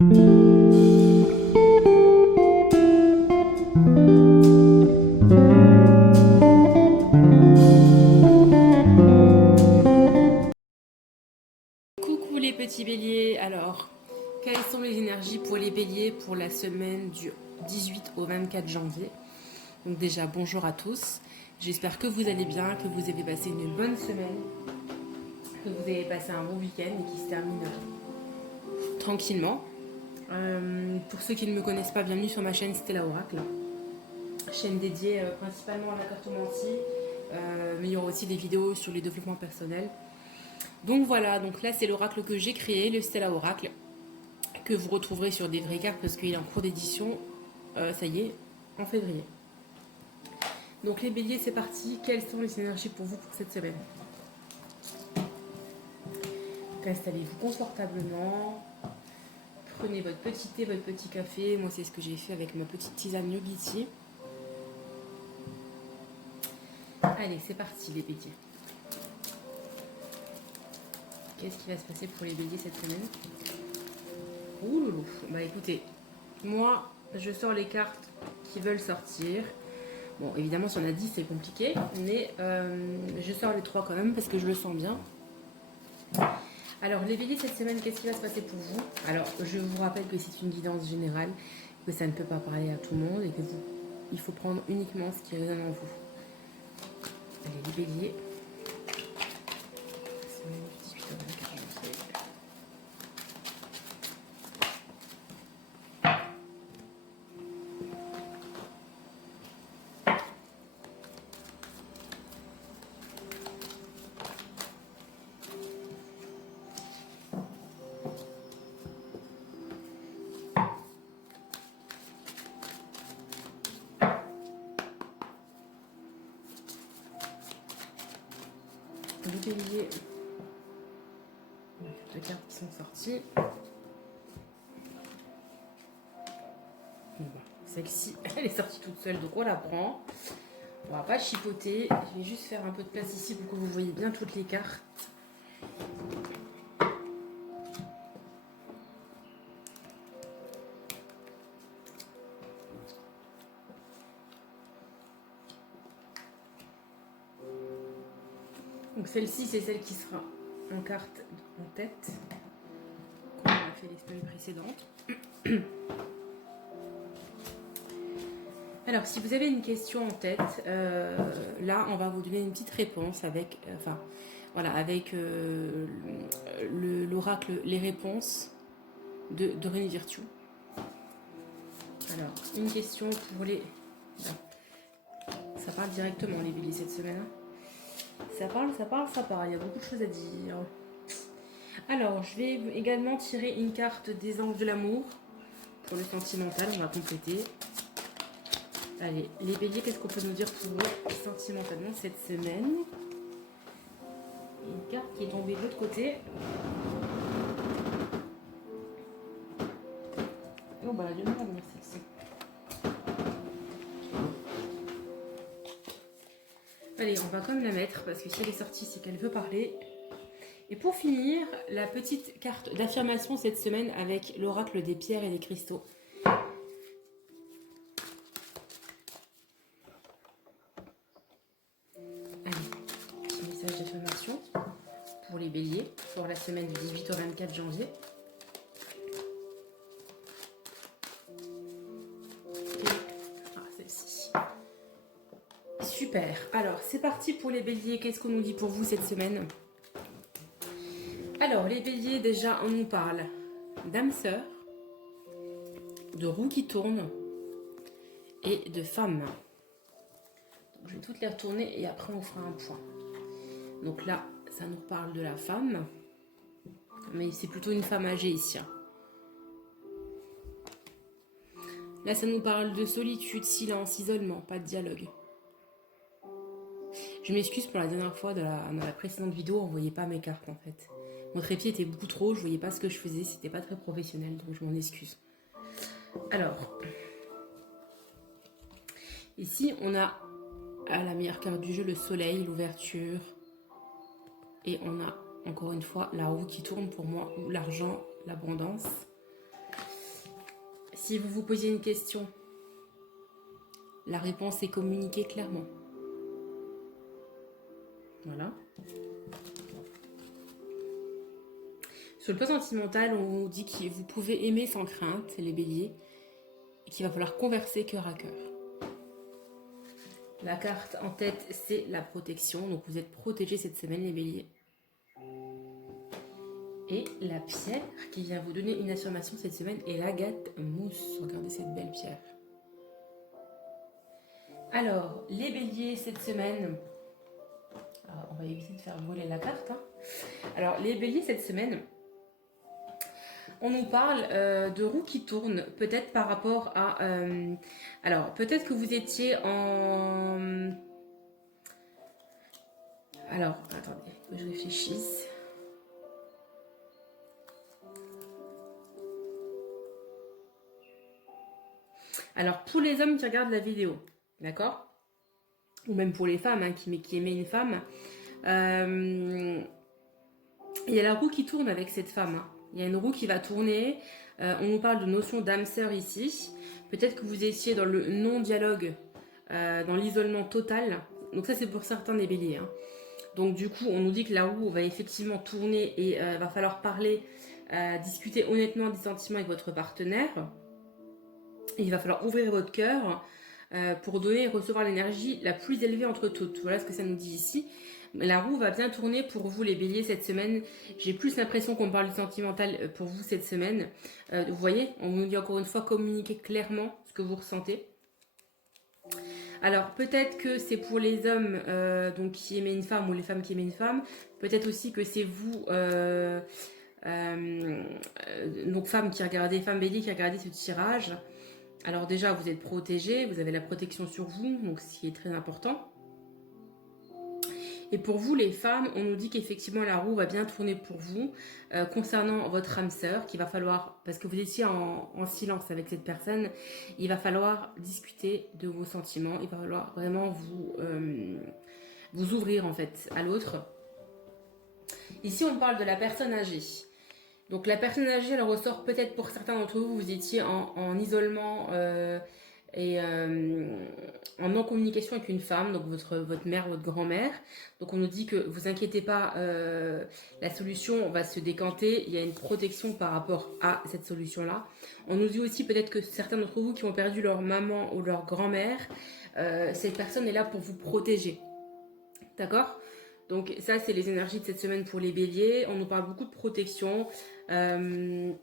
Coucou les petits béliers, alors quelles sont les énergies pour les béliers pour la semaine du 18 au 24 janvier? Donc déjà bonjour à tous, j'espère que vous allez bien, que vous avez passé une bonne semaine, que vous avez passé un bon week-end et qui se termine tranquillement. Pour ceux qui ne me connaissent pas, bienvenue sur ma chaîne Stella Oracle, chaîne dédiée principalement à la cartomancie, mais il y aura aussi des vidéos sur les développements personnels. Donc voilà, donc là c'est l'oracle que j'ai créé, le Stella Oracle, que vous retrouverez sur des vraies cartes parce qu'il est en cours d'édition, ça y est, en février. Donc les béliers, c'est parti. Quelles sont les énergies pour vous pour cette semaine? Installez-vous confortablement. Prenez votre petit thé, votre petit café. Moi, c'est ce que j'ai fait avec ma petite tisane Yogiti. Allez, c'est parti les béliers. Qu'est-ce qui va se passer pour les béliers cette semaine? Ouh loulou. Bah écoutez, moi, je sors les cartes qui veulent sortir. Bon, évidemment, si on a 10, c'est compliqué, mais je sors les 3 quand même parce que je le sens bien. Alors, les béliers, cette semaine, qu'est-ce qui va se passer pour vous? Alors, je vous rappelle que c'est une guidance générale, que ça ne peut pas parler à tout le monde et que il faut prendre uniquement ce qui résonne en vous. Allez, les béliers. Semaine du 18 au 24 janvier. Les béliers. Les cartes qui sont sorties. Bon, celle-ci, elle est sortie toute seule, donc on la prend. On va pas chipoter. Je vais juste faire un peu de place ici pour que vous voyez bien toutes les cartes. Donc celle-ci, c'est celle qui sera en carte en tête, comme on a fait les semaines précédentes. Alors, si vous avez une question en tête, là, on va vous donner une petite réponse avec, avec l'oracle Les Réponses de René Virtue. Alors, une question pour les... Ça parle directement, les béliers, cette semaine. Ça parle. Il y a beaucoup de choses à dire. Alors, je vais également tirer une carte des anges de l'amour. Pour le sentimental, on va compléter. Allez, les béliers, qu'est-ce qu'on peut nous dire pour eux sentimentalement cette semaine? Une carte qui est tombée de l'autre côté. Oh bah, il y en a pas dans celle-ci. Allez, on va quand même la mettre parce que si elle est sortie, c'est qu'elle veut parler. Et pour finir, la petite carte d'affirmation cette semaine avec l'oracle des pierres et des cristaux. Allez, petit message d'affirmation pour les béliers pour la semaine du 18 au 24 janvier. Celle-ci. Super. Alors, c'est parti pour les béliers. Qu'est-ce qu'on nous dit pour vous cette semaine? Alors, les béliers, déjà, on nous parle d'âme sœur, de roues qui tournent et de femmes. Donc, je vais toutes les retourner et après, on fera un point. Donc là, ça nous parle de la femme, mais c'est plutôt une femme âgée ici. Là, ça nous parle de solitude, silence, isolement, pas de dialogue. Je m'excuse pour la dernière fois dans la précédente vidéo, on ne voyait pas mes cartes en fait. Mon trépied était beaucoup trop, je ne voyais pas ce que je faisais, c'était pas très professionnel, donc je m'en excuse. Alors, ici on a à la meilleure carte du jeu le soleil, l'ouverture, et on a encore une fois la roue qui tourne pour moi, ou l'argent, l'abondance. Si vous vous posez une question, la réponse est communiquée clairement. Voilà. Sur le plan sentimental, on vous dit que vous pouvez aimer sans crainte, les béliers, et qu'il va falloir converser cœur à cœur. La carte en tête, c'est la protection, donc vous êtes protégés cette semaine, les béliers. Et la pierre qui vient vous donner une affirmation cette semaine est l'agate mousse. Regardez cette belle pierre. Alors, les béliers cette semaine, on va éviter de faire brûler la carte. Alors, les béliers cette semaine, on nous parle de roues qui tournent, peut-être par rapport à... alors, peut-être que vous étiez en... Alors, attendez, que je réfléchisse. Alors, pour les hommes qui regardent la vidéo, d'accord? Ou même pour les femmes qui aimaient une femme, il y a la roue qui tourne avec cette femme. Il y a une roue qui va tourner. On nous parle de notion d'âme sœur ici. Peut-être que vous étiez dans le non-dialogue, dans l'isolement total. Donc ça, c'est pour certains des béliers. Donc du coup, on nous dit que la roue va effectivement tourner et va falloir parler, discuter honnêtement des sentiments avec votre partenaire. Et il va falloir ouvrir votre cœur pour donner et recevoir l'énergie la plus élevée entre toutes. Voilà ce que ça nous dit ici. La roue va bien tourner pour vous les béliers cette semaine. J'ai plus l'impression qu'on parle du sentimental pour vous cette semaine. Vous voyez, on nous dit encore une fois communiquer clairement ce que vous ressentez. Alors peut-être que c'est pour les hommes donc qui aimaient une femme ou les femmes qui aimaient une femme. Peut-être aussi que c'est vous, donc femmes qui regardez, femmes béliers qui regardez ce tirage. Alors déjà vous êtes protégés, vous avez la protection sur vous, donc ce qui est très important. Et pour vous les femmes, on nous dit qu'effectivement la roue va bien tourner pour vous concernant votre âme sœur, qu'il va falloir, parce que vous étiez en silence avec cette personne, il va falloir discuter de vos sentiments, il va falloir vraiment vous ouvrir en fait à l'autre. Ici on parle de la personne âgée. Donc la personne âgée, elle ressort peut-être pour certains d'entre vous, vous étiez en isolement et en non-communication avec une femme, donc votre mère, votre grand-mère. Donc on nous dit que vous inquiétez pas, la solution va se décanter, il y a une protection par rapport à cette solution-là. On nous dit aussi peut-être que certains d'entre vous qui ont perdu leur maman ou leur grand-mère, cette personne est là pour vous protéger. D'accord ? Donc ça, c'est les énergies de cette semaine pour les béliers. On nous parle beaucoup de protection, de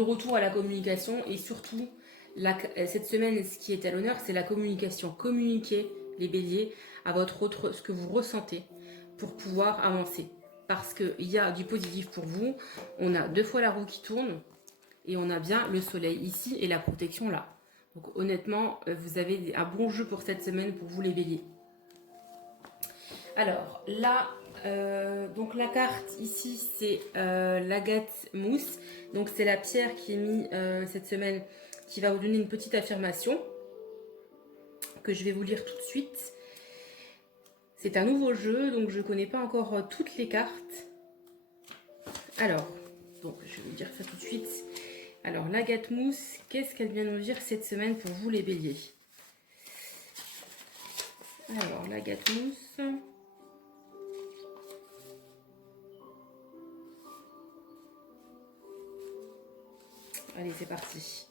retour à la communication et surtout, cette semaine, ce qui est à l'honneur, c'est la communication. Communiquez, les béliers, à votre autre ce que vous ressentez pour pouvoir avancer. Parce qu'il y a du positif pour vous. On a 2 fois la roue qui tourne et on a bien le soleil ici et la protection là. Donc honnêtement, vous avez un bon jeu pour cette semaine pour vous les béliers. Alors là, donc la carte ici c'est l'agate mousse. Donc c'est la pierre qui est mise cette semaine qui va vous donner une petite affirmation que je vais vous lire tout de suite. C'est un nouveau jeu, donc je ne connais pas encore toutes les cartes. Alors, donc je vais vous dire ça tout de suite. Alors l'agate mousse, qu'est-ce qu'elle vient nous dire cette semaine pour vous les béliers? Alors l'agate mousse. Allez, c'est parti.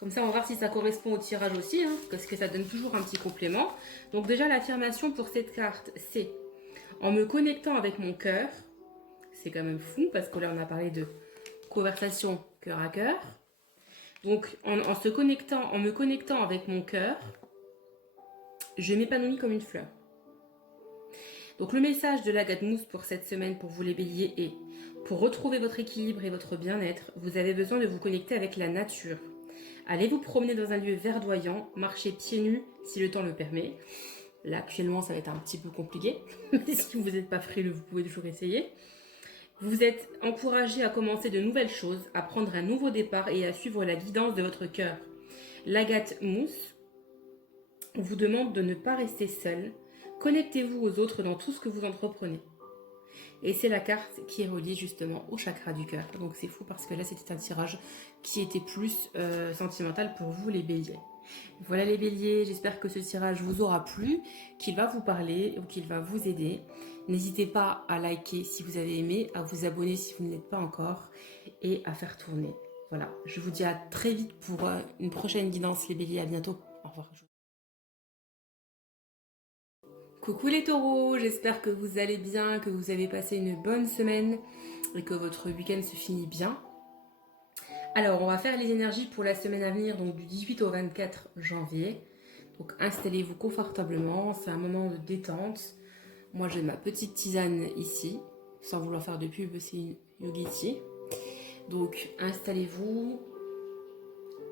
Comme ça, on va voir si ça correspond au tirage aussi, parce que ça donne toujours un petit complément. Donc déjà, l'affirmation pour cette carte, c'est « En me connectant avec mon cœur », c'est quand même fou, parce que là, on a parlé de conversation cœur à cœur. Donc, en me connectant avec mon cœur, je m'épanouis comme une fleur. Donc, le message de l'agate mousse pour cette semaine, pour vous les béliers, est « Pour retrouver votre équilibre et votre bien-être, vous avez besoin de vous connecter avec la nature. Allez vous promener dans un lieu verdoyant, marchez pieds nus si le temps le permet. » Là, actuellement, ça va être un petit peu compliqué. Mais si vous n'êtes pas frileux, vous pouvez toujours essayer. Vous êtes encouragé à commencer de nouvelles choses, à prendre un nouveau départ et à suivre la guidance de votre cœur. L'agate mousse vous demande de ne pas rester seul. Connectez-vous aux autres dans tout ce que vous entreprenez. Et c'est la carte qui est reliée justement au chakra du cœur. Donc c'est fou parce que là c'était un tirage qui était plus sentimental pour vous les béliers. Voilà les béliers, j'espère que ce tirage vous aura plu, qu'il va vous parler ou qu'il va vous aider. N'hésitez pas à liker si vous avez aimé, à vous abonner si vous ne l'êtes pas encore et à faire tourner. Voilà, je vous dis à très vite pour une prochaine guidance les béliers, à bientôt. Au revoir. Coucou les taureaux, j'espère que vous allez bien, que vous avez passé une bonne semaine et que votre week-end se finit bien. Alors, on va faire les énergies pour la semaine à venir, donc du 18 au 24 janvier. Donc, installez-vous confortablement, c'est un moment de détente. Moi, j'ai ma petite tisane ici, sans vouloir faire de pub, c'est une Yogi. Donc, installez-vous,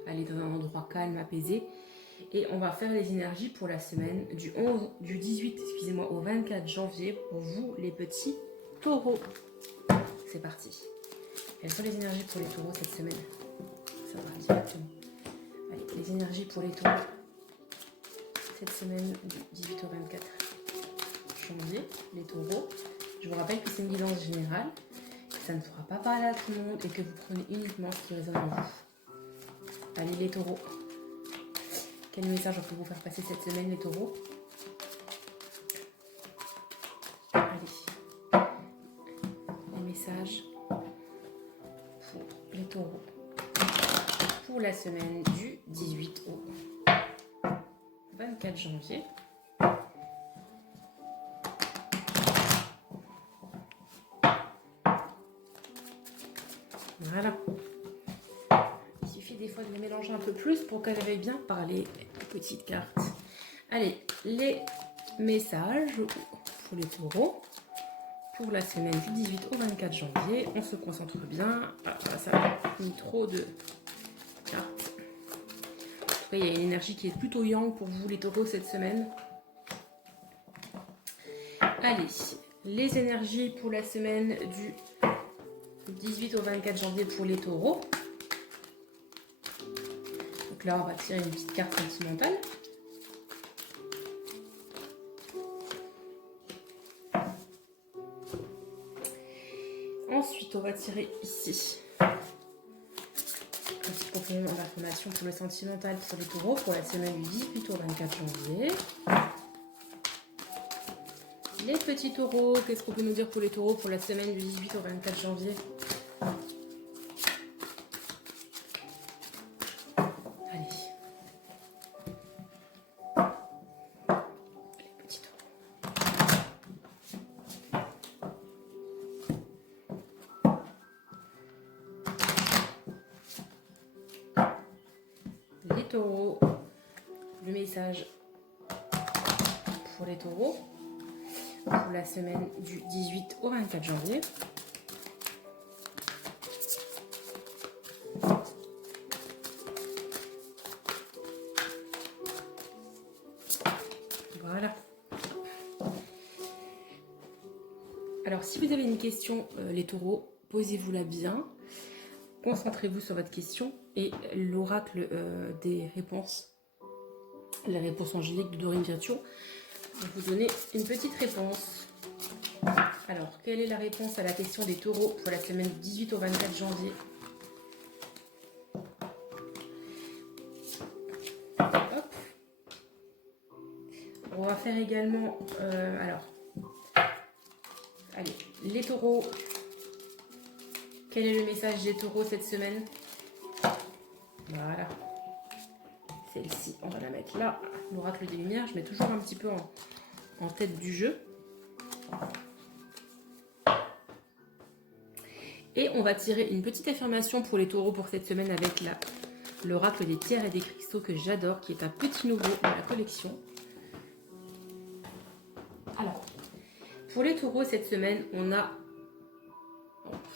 allez dans un endroit calme, apaisé. Et on va faire les énergies pour la semaine du 18, excusez-moi, au 24 janvier pour vous, les petits taureaux. C'est parti. Quelles sont les énergies pour les taureaux cette semaine? Ça va directement. Allez, les énergies pour les taureaux cette semaine du 18 au 24 janvier, les taureaux. Je vous rappelle que c'est une guidance générale, que ça ne fera pas parler à tout le monde et que vous prenez uniquement ce qui résonne en vous. Allez les taureaux. Quel message on peut vous faire passer cette semaine les taureaux? Allez. Les messages pour les taureaux pour la semaine du 18 au 24 janvier. Voilà. Il suffit des fois de les mélanger un peu plus pour qu'elles veuillent bien parler, les petites cartes. Allez, les messages pour les taureaux pour la semaine du 18 au 24 janvier. On se concentre bien. Ah, ça a mis trop de cartes. En tout cas, il y a une énergie qui est plutôt yang pour vous les taureaux cette semaine. Allez, les énergies pour la semaine du 18 au 24 janvier pour les taureaux. Donc là, on va tirer une petite carte sentimentale. Ensuite, on va tirer ici un petit complément d'information pour le sentimental pour les taureaux pour la semaine du 18 au 24 janvier. Les petits taureaux, qu'est-ce qu'on peut nous dire pour les taureaux pour la semaine du 18 au 24 janvier? Allez. Les petits taureaux. Les taureaux, le message pour les taureaux pour la semaine du 18 au 24 janvier. Voilà. Alors, si vous avez une question, les taureaux, posez-vous-la bien. Concentrez-vous sur votre question et l'oracle des réponses, la réponse angélique de Dorine Virtue, va vous donner une petite réponse. Alors, quelle est la réponse à la question des taureaux pour la semaine du 18 au 24 janvier? Hop. On va faire également... allez, les taureaux. Quel est le message des taureaux cette semaine? Voilà. Celle-ci, on va la mettre là. L'oracle des lumières, je mets toujours un petit peu en tête du jeu. Et on va tirer une petite affirmation pour les taureaux pour cette semaine avec l'oracle des pierres et des cristaux que j'adore, qui est un petit nouveau dans la collection. Alors, pour les taureaux cette semaine, on a...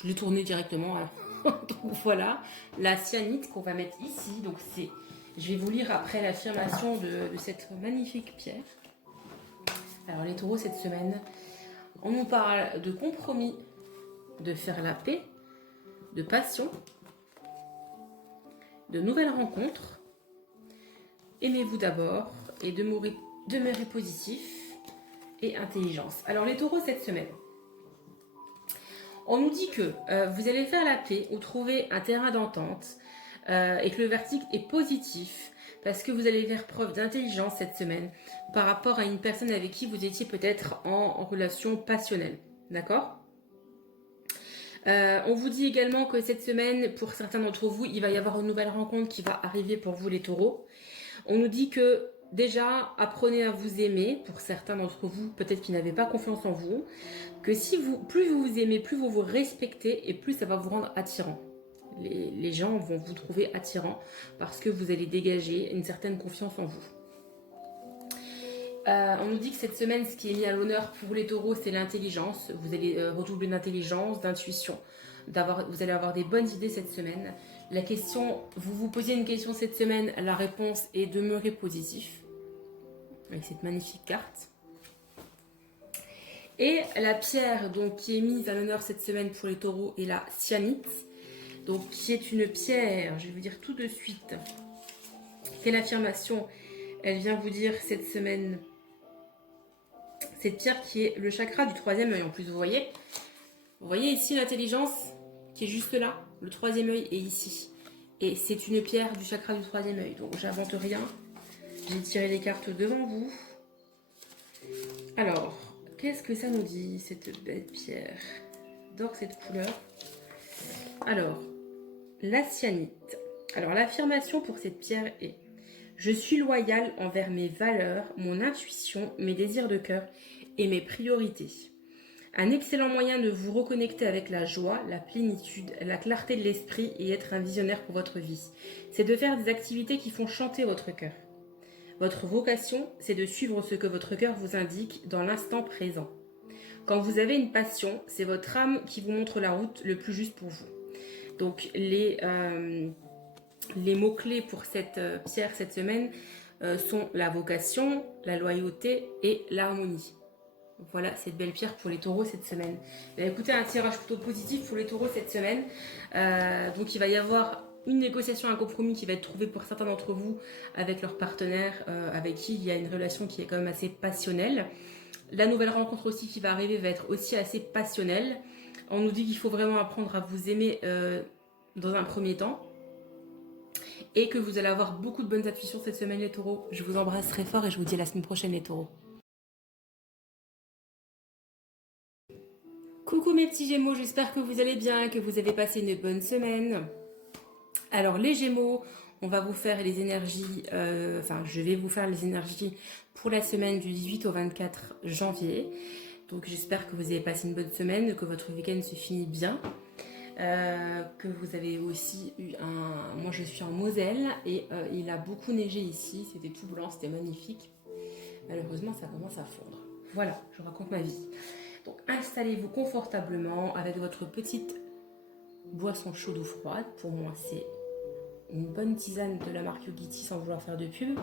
Je l'ai tourné directement, alors. Donc voilà, la cyanite qu'on va mettre ici. Donc c'est... Je vais vous lire après l'affirmation de cette magnifique pierre. Alors les taureaux cette semaine, on nous parle de compromis, de faire la paix, de passion, de nouvelles rencontres. Aimez-vous d'abord et demeurez positif et intelligence. Alors les taureaux cette semaine, On nous dit que vous allez faire la paix ou trouver un terrain d'entente et que le verdict est positif parce que vous allez faire preuve d'intelligence cette semaine par rapport à une personne avec qui vous étiez peut-être en relation passionnelle. D'accord ? On vous dit également que cette semaine, pour certains d'entre vous, il va y avoir une nouvelle rencontre qui va arriver pour vous les taureaux. On nous dit que déjà, apprenez à vous aimer, pour certains d'entre vous, peut-être qui n'avaient pas confiance en vous, que si plus vous vous aimez, plus vous vous respectez et plus ça va vous rendre attirant. Les gens vont vous trouver attirant parce que vous allez dégager une certaine confiance en vous. On nous dit que cette semaine, ce qui est mis à l'honneur pour les taureaux, c'est l'intelligence. Vous allez redoubler d'intelligence, d'intuition. Vous allez avoir des bonnes idées cette semaine. La question, vous vous posez une question cette semaine, la réponse est demeurer positif. Avec cette magnifique carte. Et la pierre donc, qui est mise à l'honneur cette semaine pour les taureaux est la cyanite. Donc qui est une pierre, je vais vous dire tout de suite. Quelle affirmation elle vient vous dire cette semaine? Cette pierre qui est le chakra du troisième œil en plus, vous voyez ici l'intelligence qui est juste là, le troisième œil est ici. Et c'est une pierre du chakra du troisième œil, donc j'invente rien. J'ai tiré les cartes devant vous. Alors, qu'est-ce que ça nous dit cette belle pierre? J'adore cette couleur. Alors, la cyanite. Alors l'affirmation pour cette pierre est: je suis loyal envers mes valeurs, mon intuition, mes désirs de cœur et mes priorités. Un excellent moyen de vous reconnecter avec la joie, la plénitude, la clarté de l'esprit et être un visionnaire pour votre vie. C'est de faire des activités qui font chanter votre cœur. Votre vocation, c'est de suivre ce que votre cœur vous indique dans l'instant présent. Quand vous avez une passion, c'est votre âme qui vous montre la route le plus juste pour vous. Donc les mots-clés pour cette pierre cette semaine sont la vocation, la loyauté et l'harmonie. Voilà cette belle pierre pour les taureaux cette semaine. Écoutez, un tirage plutôt positif pour les taureaux cette semaine. Donc il va y avoir une négociation, un compromis qui va être trouvé pour certains d'entre vous avec leur partenaire, avec qui il y a une relation qui est quand même assez passionnelle. La nouvelle rencontre aussi qui va arriver va être aussi assez passionnelle. On nous dit qu'il faut vraiment apprendre à vous aimer dans un premier temps. Et que vous allez avoir beaucoup de bonnes intuitions cette semaine les taureaux. Je vous embrasse très fort et je vous dis à la semaine prochaine les taureaux. Coucou mes petits gémeaux, j'espère que vous allez bien, que vous avez passé une bonne semaine. Alors les gémeaux, on va vous faire les énergies, je vais vous faire les énergies pour la semaine du 18 au 24 janvier. Donc j'espère que vous avez passé une bonne semaine, que votre week-end se finit bien. Que vous avez aussi eu Moi je suis en Moselle et il a beaucoup neigé ici, c'était tout blanc, c'était magnifique. Malheureusement ça commence à fondre. Voilà, je raconte ma vie. Donc installez-vous confortablement avec votre petite boisson chaude ou froide. Pour moi c'est une bonne tisane de la marque Yogiti sans vouloir faire de pub.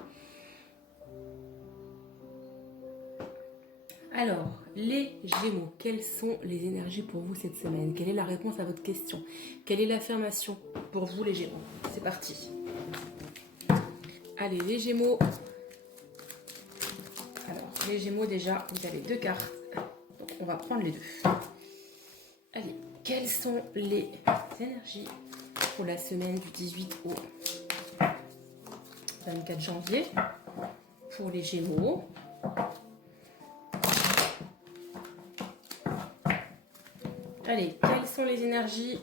Alors, les Gémeaux, quelles sont les énergies pour vous cette semaine? Quelle est la réponse à votre question? Quelle est l'affirmation pour vous les Gémeaux? C'est parti. Allez, les Gémeaux. Alors, les Gémeaux déjà, vous avez deux cartes. Donc, on va prendre les deux. Allez, quelles sont les énergies pour la semaine du 18 au 24 janvier pour les Gémeaux? Allez, quelles sont les énergies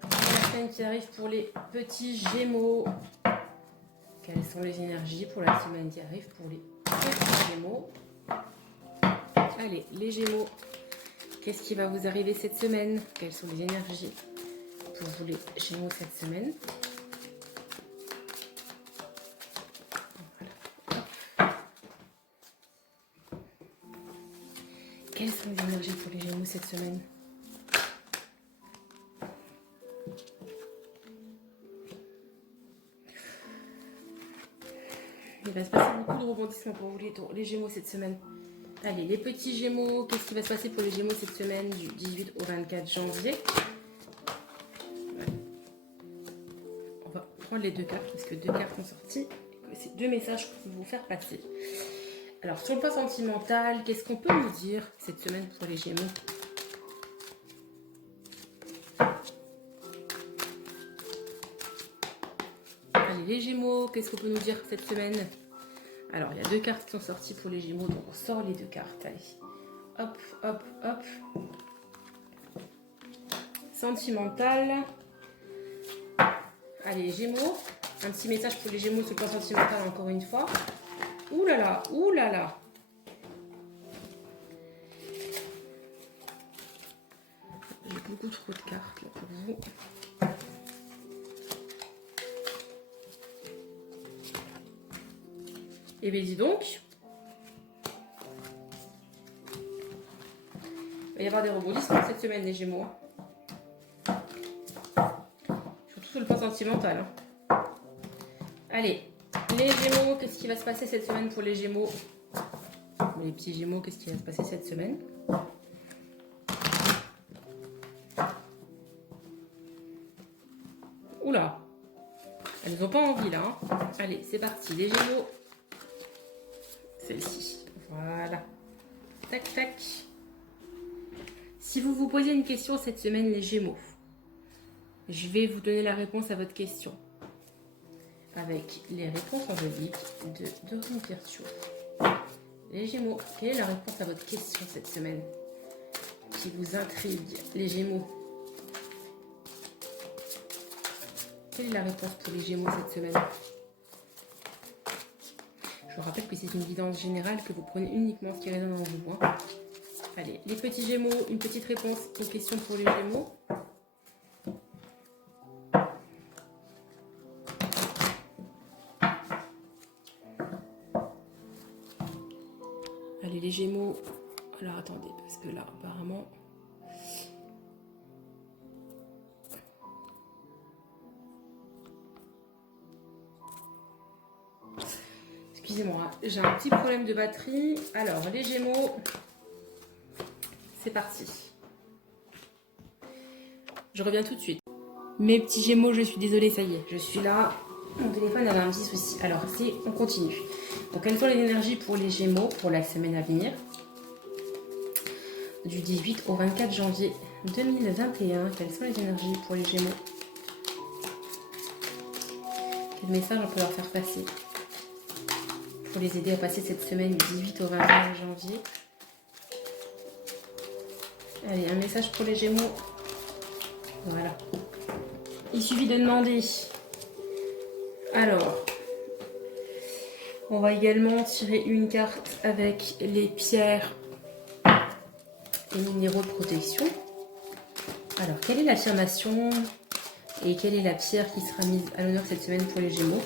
pour la semaine qui arrive pour les petits Gémeaux? Quelles sont les énergies pour la semaine qui arrive pour les petits Gémeaux? Allez, les Gémeaux, qu'est-ce qui va vous arriver cette semaine? Quelles sont les énergies pour vous les Gémeaux cette semaine? Voilà. Quelles sont les énergies pour les Gémeaux cette semaine? Il va se passer beaucoup de rebondissements pour vous les Gémeaux cette semaine. Allez, les petits Gémeaux, qu'est-ce qui va se passer pour les Gémeaux cette semaine du 18 au 24 janvier? On va prendre les deux cartes parce que deux cartes sont sorties. C'est deux messages pour vous faire passer. Alors, sur le plan sentimental, qu'est-ce qu'on peut nous dire cette semaine pour les Gémeaux? Allez, les Gémeaux, qu'est-ce qu'on peut nous dire cette semaine? Alors, il y a 2 cartes qui sont sorties pour les Gémeaux, donc on sort les 2 cartes. Allez, hop, hop, hop. Sentimental. Allez, Gémeaux. Un petit message pour les Gémeaux sur le plan sentimental, encore une fois. Ouh là là, ouh là là. J'ai beaucoup trop de cartes là pour vous. Et bien dis donc, il va y avoir des rebondissements cette semaine les Gémeaux. Surtout sur le plan sentimental. Allez, les Gémeaux, qu'est-ce qui va se passer cette semaine pour les Gémeaux? Les petits Gémeaux, qu'est-ce qui va se passer cette semaine? Oula, elles n'ont pas envie là. Hein. Allez, c'est parti, les Gémeaux. Celle-ci, voilà. Tac, tac. Si vous vous posez une question cette semaine, les Gémeaux, je vais vous donner la réponse à votre question. Avec les réponses angéliques de Dorine Virtue. Les Gémeaux, quelle est la réponse à votre question cette semaine qui vous intrigue, les Gémeaux? Quelle est la réponse pour les Gémeaux cette semaine? Je vous rappelle que c'est une guidance générale, que vous prenez uniquement ce qui résonne en vous. Hein. Allez, les petits Gémeaux, une petite réponse aux questions pour les Gémeaux. Allez, les Gémeaux. Alors, attendez, parce que là, apparemment... Excusez-moi, j'ai un petit problème de batterie. Alors, les Gémeaux, c'est parti. Je reviens tout de suite. Mes petits Gémeaux, je suis désolée, ça y est, je suis là. Mon téléphone avait un petit souci. Alors, on continue. Donc, quelles sont les énergies pour les Gémeaux pour la semaine à venir? Du 18 au 24 janvier 2021. Quelles sont les énergies pour les Gémeaux? Quel message on peut leur faire passer pour les aider à passer cette semaine du 18 au 21 janvier? Allez, un message pour les Gémeaux. Voilà. Il suffit de demander. Alors, on va également tirer une carte avec les pierres et minéraux de protection. Alors, quelle est l'affirmation et quelle est la pierre qui sera mise à l'honneur cette semaine pour les Gémeaux?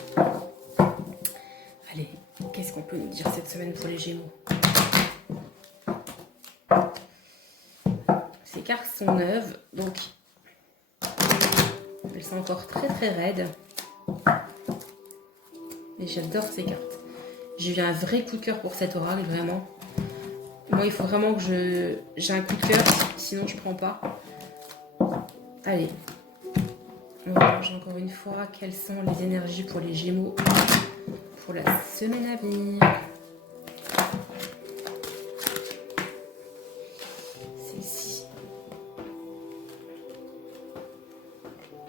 Allez, qu'est-ce qu'on peut nous dire cette semaine pour les Gémeaux? Ces cartes sont neuves, donc elles sont encore très très raides. Et j'adore ces cartes. J'ai eu un vrai coup de cœur pour cet oracle, vraiment. Moi, il faut vraiment que j'ai un coup de cœur, sinon je prends pas. Allez. On va manger encore une fois quelles sont les énergies pour les Gémeaux pour la semaine à venir. Celle-ci.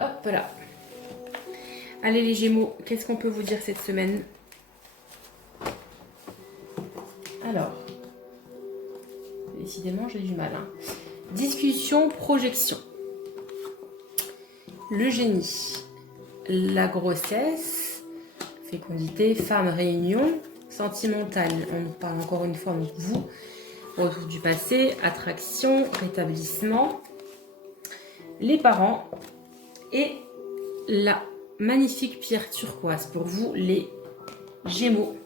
Hop là. Allez les Gémeaux, qu'est-ce qu'on peut vous dire cette semaine? Alors, décidément j'ai du mal. Hein. Discussion, projection. Le génie. La grossesse. Fécondité, femme, réunion. Sentimentale, on nous parle encore une fois, donc vous. Retour du passé, attraction, rétablissement. Les parents. Et la magnifique pierre turquoise pour vous les Gémeaux.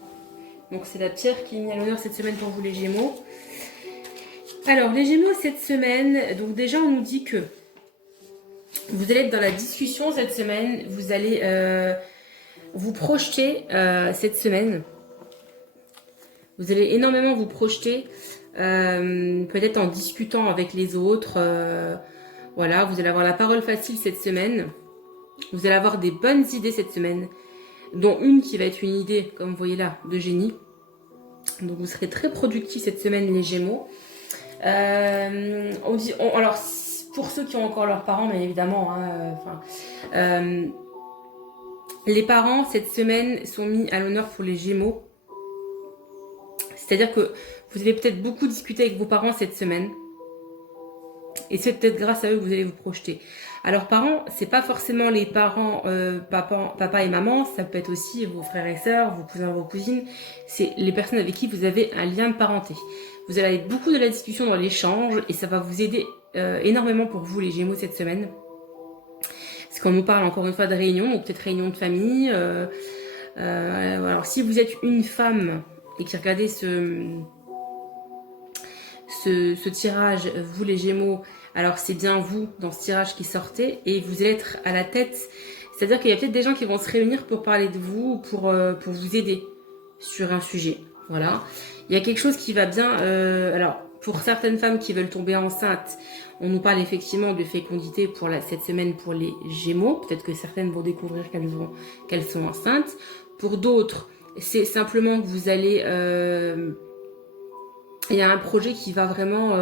Donc c'est la pierre qui est mise à l'honneur cette semaine pour vous les Gémeaux. Alors les Gémeaux cette semaine, donc déjà on nous dit que vous allez être dans la discussion cette semaine, vous allez vous projeter cette semaine. Vous allez énormément vous projeter, peut-être en discutant avec les autres. Voilà, vous allez avoir la parole facile cette semaine. Vous allez avoir des bonnes idées cette semaine, dont une qui va être une idée, comme vous voyez là, de génie. Donc vous serez très productifs cette semaine les Gémeaux. Alors pour ceux qui ont encore leurs parents, bien évidemment, hein, Les parents, cette semaine, sont mis à l'honneur pour les Gémeaux. C'est-à-dire que vous allez peut-être beaucoup discuter avec vos parents cette semaine. Et c'est peut-être grâce à eux que vous allez vous projeter. Alors parents, c'est pas forcément les parents, papa et maman, ça peut être aussi vos frères et sœurs, vos cousins, vos cousines. C'est les personnes avec qui vous avez un lien de parenté. Vous allez avoir beaucoup de la discussion dans l'échange et ça va vous aider énormément pour vous les Gémeaux cette semaine. Parce qu'on nous parle encore une fois de réunion, ou peut-être réunion de famille. Alors si vous êtes une femme et qui regardez ce tirage, vous les Gémeaux, alors c'est bien vous dans ce tirage qui sortez et vous allez être à la tête. C'est-à-dire qu'il y a peut-être des gens qui vont se réunir pour parler de vous, pour vous aider sur un sujet. Voilà. Il y a quelque chose qui va bien. Alors, pour certaines femmes qui veulent tomber enceintes, on nous parle effectivement de fécondité pour cette semaine pour les Gémeaux. Peut-être que certaines vont découvrir qu'elles sont enceintes. Pour d'autres, c'est simplement que vous allez... il y a un projet qui va vraiment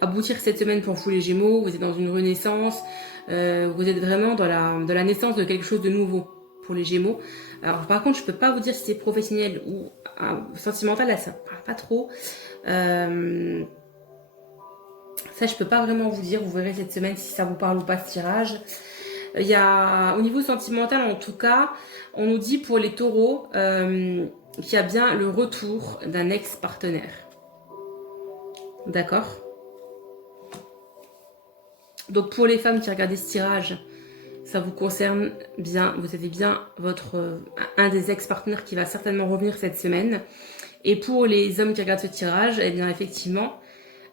aboutir cette semaine pour vous les Gémeaux. Vous êtes dans une renaissance. Vous êtes vraiment dans la naissance de quelque chose de nouveau pour les Gémeaux. Alors par contre, je peux pas vous dire si c'est professionnel ou sentimental. Là, ça me parle pas trop. Ça, je peux pas vraiment vous dire. Vous verrez cette semaine si ça vous parle ou pas ce tirage. Il y a, au niveau sentimental, en tout cas, on nous dit pour les taureaux qu'il y a bien le retour d'un ex-partenaire. D'accord. Donc pour les femmes qui regardent ce tirage, ça vous concerne bien. Vous avez bien un des ex-partenaires qui va certainement revenir cette semaine. Et pour les hommes qui regardent ce tirage, eh bien effectivement,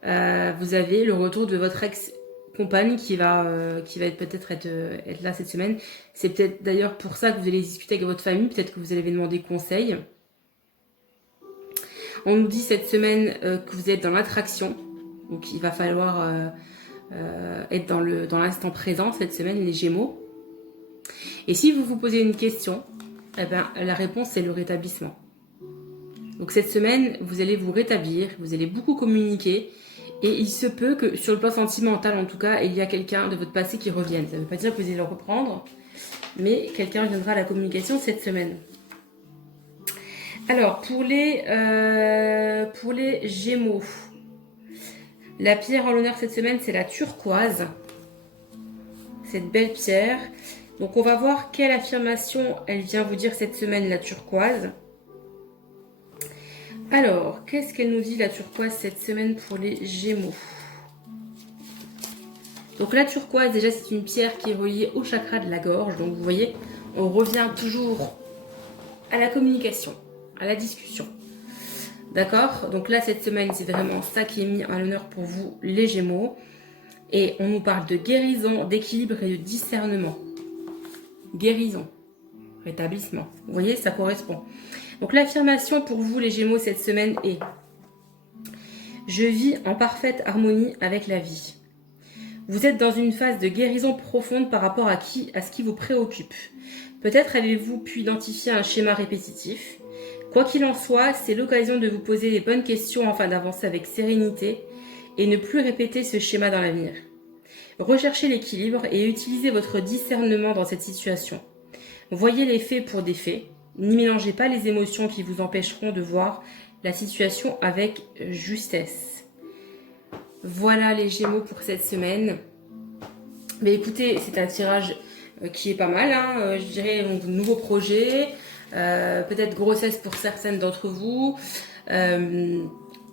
vous avez le retour de votre ex-compagne qui va peut-être être là cette semaine. C'est peut-être d'ailleurs pour ça que vous allez discuter avec votre famille. Peut-être que vous allez demander conseil. On nous dit cette semaine que vous êtes dans l'attraction. Donc il va falloir être dans l'instant présent cette semaine, les Gémeaux. Et si vous vous posez une question, eh ben, la réponse c'est le rétablissement. Donc cette semaine, vous allez vous rétablir, vous allez beaucoup communiquer. Et il se peut que sur le plan sentimental en tout cas, il y a quelqu'un de votre passé qui revienne. Ça ne veut pas dire que vous allez le reprendre, mais quelqu'un viendra à la communication cette semaine. Alors, pour les Gémeaux, la pierre en l'honneur cette semaine, c'est la turquoise. Cette belle pierre. Donc, on va voir quelle affirmation elle vient vous dire cette semaine, la turquoise. Alors, qu'est-ce qu'elle nous dit, la turquoise, cette semaine pour les Gémeaux? Donc, la turquoise, déjà, c'est une pierre qui est reliée au chakra de la gorge. Donc, vous voyez, on revient toujours à la communication, à la discussion. D'accord? Donc là, cette semaine, c'est vraiment ça qui est mis à l'honneur pour vous, les Gémeaux. Et on nous parle de guérison, d'équilibre et de discernement. Guérison, rétablissement. Vous voyez, ça correspond. Donc l'affirmation pour vous, les Gémeaux, cette semaine est: je vis en parfaite harmonie avec la vie. Vous êtes dans une phase de guérison profonde par rapport à ce qui vous préoccupe. Peut-être avez-vous pu identifier un schéma répétitif. Quoi qu'il en soit, c'est l'occasion de vous poser les bonnes questions afin d'avancer avec sérénité et ne plus répéter ce schéma dans l'avenir. Recherchez l'équilibre et utilisez votre discernement dans cette situation. Voyez les faits pour des faits. N'y mélangez pas les émotions qui vous empêcheront de voir la situation avec justesse. Voilà les Gémeaux pour cette semaine. Mais écoutez, c'est un tirage qui est pas mal, hein. Je dirais donc nouveau projet, peut-être grossesse pour certaines d'entre vous,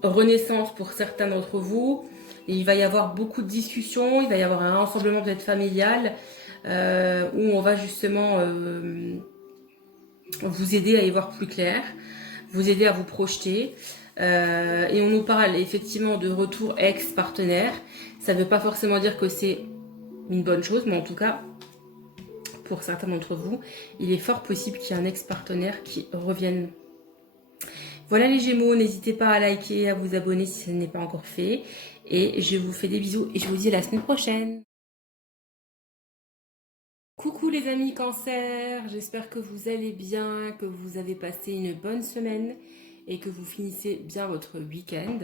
renaissance pour certains d'entre vous. Et il va y avoir beaucoup de discussions, il va y avoir un rassemblement peut-être familial où on va justement vous aider à y voir plus clair, vous aider à vous projeter. Et on nous parle effectivement de retour ex-partenaire. Ça ne veut pas forcément dire que c'est une bonne chose, mais en tout cas, pour certains d'entre vous, il est fort possible qu'il y ait un ex-partenaire qui revienne. Voilà les Gémeaux, n'hésitez pas à liker, à vous abonner si ce n'est pas encore fait. Et je vous fais des bisous et je vous dis à la semaine prochaine. Coucou les amis Cancer, j'espère que vous allez bien, que vous avez passé une bonne semaine et que vous finissez bien votre week-end.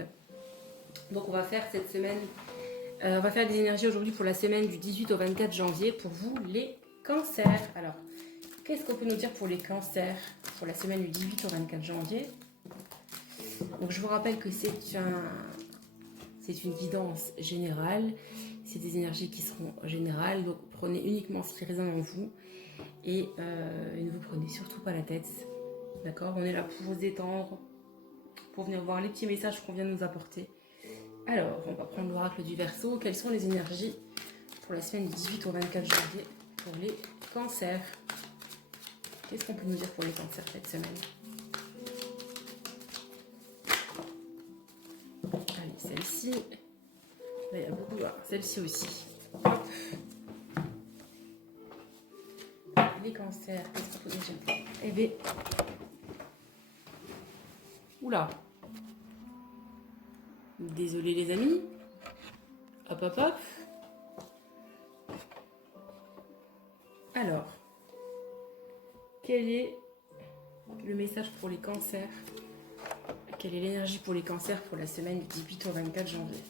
Donc on va faire cette semaine, on va faire des énergies aujourd'hui pour la semaine du 18 au 24 janvier pour vous les Cancers. Alors, Qu'est-ce qu'on peut nous dire pour les cancers pour la semaine du 18 au 24 janvier? Donc je vous rappelle que c'est une guidance générale, c'est des énergies qui seront générales, donc prenez uniquement ce qui résonne en vous et ne vous prenez surtout pas la tête, d'accord? On est là pour vous détendre, pour venir voir les petits messages qu'on vient de nous apporter. Alors, on va prendre l'oracle du Verseau. Quelles sont les énergies pour la semaine du 18 au 24 janvier pour les cancers? Qu'est-ce qu'on peut nous dire pour les cancers cette semaine? Allez, celle-ci. Il y a beaucoup. Celle-ci aussi. Hop. Les cancers, qu'est-ce qu'on peut nous dire? Eh bien. Oula. Désolé les amis. Hop, hop, hop. Alors. Quel est le message pour les cancers? Quelle est l'énergie pour les cancers pour la semaine du 18 au 24 janvier?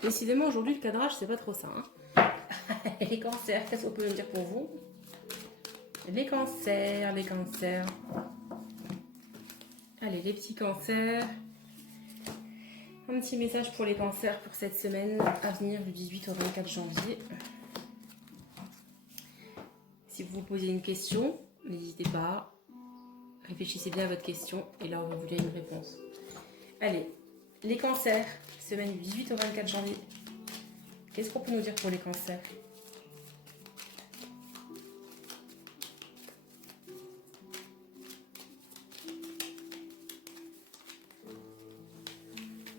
Décidément, aujourd'hui, le cadrage, c'est pas trop ça. Hein. Les cancers, qu'est-ce qu'on peut me dire pour vous? Les cancers, les cancers. Allez, les petits cancers. Un petit message pour les cancers pour cette semaine à venir du 18 au 24 janvier. Si vous vous posez une question, n'hésitez pas. Réfléchissez bien à votre question et là, on va vous donner une réponse. Allez, les cancers, semaine du 18 au 24 janvier. Qu'est-ce qu'on peut nous dire pour les cancers?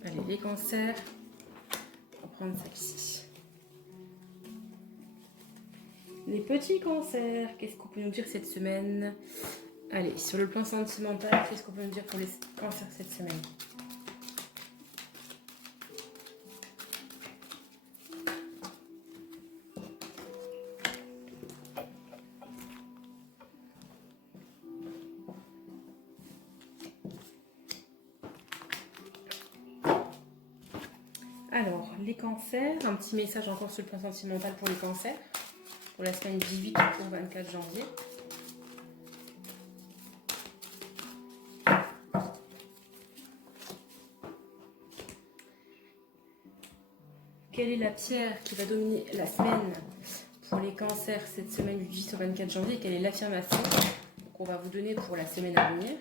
Allez, les cancers. On va prendre celle-ci. Les petits cancers, qu'est-ce qu'on peut nous dire cette semaine? Allez, sur le plan sentimental, qu'est-ce qu'on peut nous dire pour les cancers cette semaine? Alors, les cancers, un petit message encore sur le plan sentimental pour les cancers, pour la semaine 18 au 24 janvier. Quelle est la pierre qui va dominer la semaine pour les cancers cette semaine du 18 au 24 janvier? Quelle est l'affirmation qu'on va vous donner pour la semaine à venir?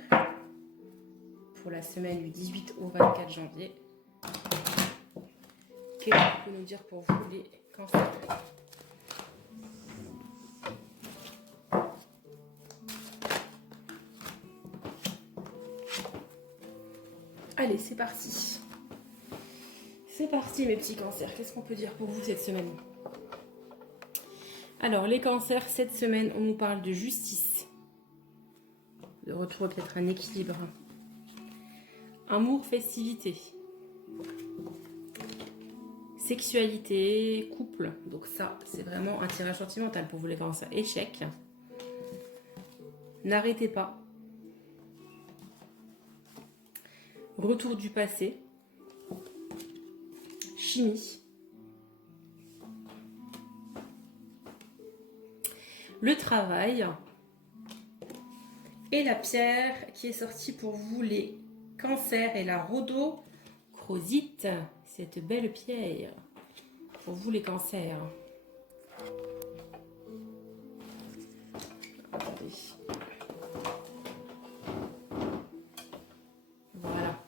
Pour la semaine du 18 au 24 janvier. Qu'est-ce qu'on peut nous dire pour vous les cancers? Allez, c'est parti. C'est parti mes petits cancers. Qu'est-ce qu'on peut dire pour vous cette semaine? Alors, les cancers, cette semaine, on nous parle de justice. De retrouver peut-être un équilibre. Amour, festivité. Sexualité, couple. Donc ça, c'est vraiment un tirage sentimental pour vous les cancers. Échec. N'arrêtez pas. Retour du passé. Chimie. Le travail. Et la pierre qui est sortie pour vous les cancers et la rhodochrosite. Cette belle pierre pour vous les cancers. Attendez. Voilà.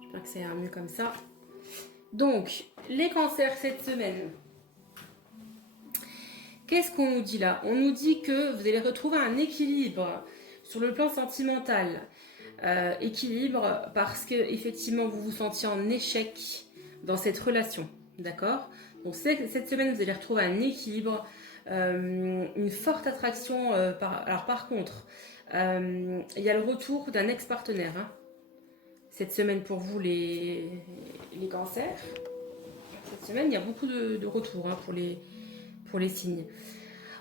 J'espère que ça ira mieux comme ça. Donc, les cancers cette semaine. Qu'est-ce qu'on nous dit là? On nous dit que vous allez retrouver un équilibre sur le plan sentimental. Équilibre parce que effectivement vous vous sentiez en échec dans cette relation, d'accord? Donc cette semaine vous allez retrouver un équilibre, une forte attraction. Alors par contre, il y a le retour d'un ex-partenaire, hein, cette semaine pour vous les cancers. Cette semaine, il y a beaucoup de retours hein, pour les signes.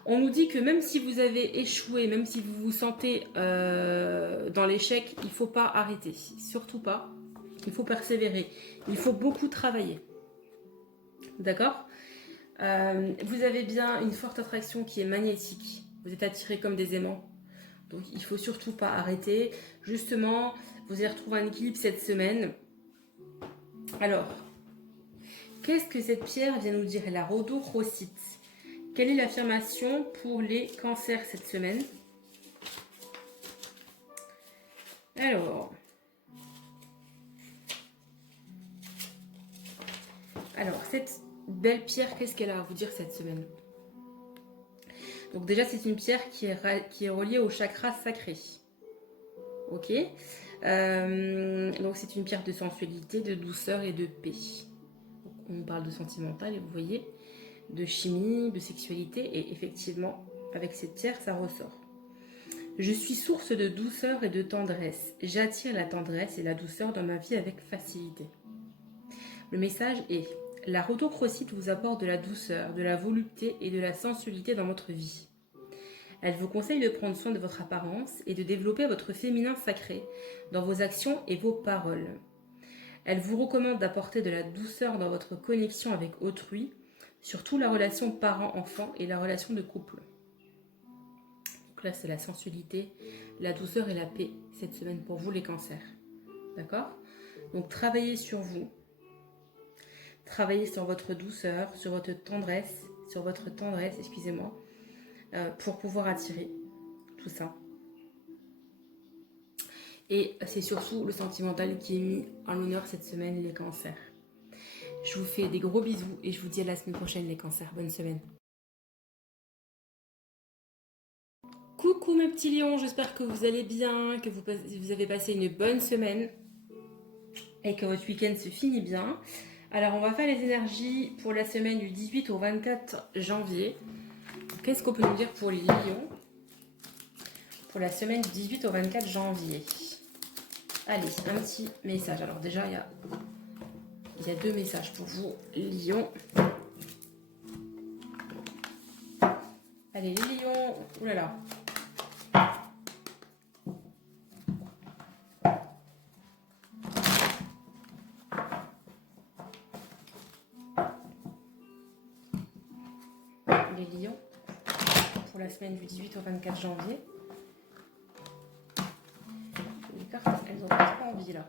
On nous dit que même si vous avez échoué, même si vous vous sentez dans l'échec, il ne faut pas arrêter. Surtout pas. Il faut persévérer. Il faut beaucoup travailler. D'accord ? Vous avez bien une forte attraction qui est magnétique. Vous êtes attiré comme des aimants. Donc il ne faut surtout pas arrêter. Justement, vous allez retrouver un équilibre cette semaine. Alors, qu'est-ce que cette pierre vient nous dire? La rhodochrosite. Quelle est l'affirmation pour les cancers cette semaine? Alors, cette belle pierre, qu'est-ce qu'elle a à vous dire cette semaine? Donc déjà, c'est une pierre qui est reliée au chakra sacré. Ok. Donc c'est une pierre de sensualité, de douceur et de paix. Donc, on parle de sentimental et vous voyez, de chimie, de sexualité. Et effectivement, avec cette pierre, ça ressort. Je suis source de douceur et de tendresse. J'attire la tendresse et la douceur dans ma vie avec facilité. Le message est: la rhodochrosite vous apporte de la douceur, de la volupté et de la sensualité dans votre vie. Elle vous conseille de prendre soin de votre apparence et de développer votre féminin sacré dans vos actions et vos paroles. Elle vous recommande d'apporter de la douceur dans votre connexion avec autrui, surtout la relation parent-enfant et la relation de couple. Donc là, c'est la sensualité, la douceur et la paix cette semaine pour vous les cancers. D'accord? Donc travaillez sur vous. Travaillez sur votre douceur, sur votre tendresse, excusez-moi, pour pouvoir attirer tout ça. Et c'est surtout le sentimental qui est mis en l'honneur cette semaine, les cancers. Je vous fais des gros bisous et je vous dis à la semaine prochaine, les cancers. Bonne semaine. Coucou mes petits lions, j'espère que vous allez bien, que vous avez passé une bonne semaine et que votre week-end se finit bien. Alors on va faire les énergies pour la semaine du 18 au 24 janvier. Qu'est-ce qu'on peut nous dire pour les lions pour la semaine du 18 au 24 janvier? Allez, un petit message. Alors déjà, il y a 2 messages pour vous, lions. Allez, les lions. Ouh là là. Les lions pour la semaine du 18 au 24 janvier. Les cartes, elles n'ont pas trop envie là.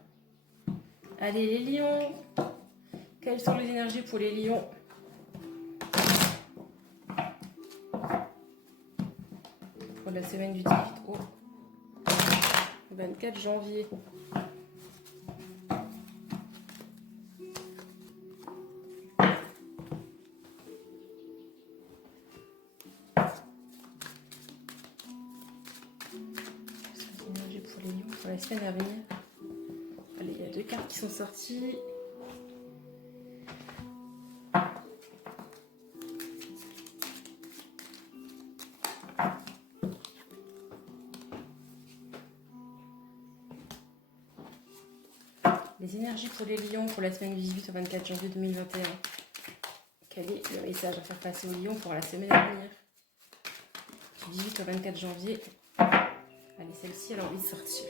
Allez, les lions. Quelles sont les énergies pour les lions pour la semaine du 18 au 24 janvier? Pour les lions pour la semaine à venir. Allez, il y a 2 cartes qui sont sorties. Les énergies pour les lions pour la semaine du 18 au 24 janvier 2021. Quel est le message à faire passer aux lions pour la semaine à venir? Du 18 au 24 janvier. Allez, celle-ci, elle a envie de sortir.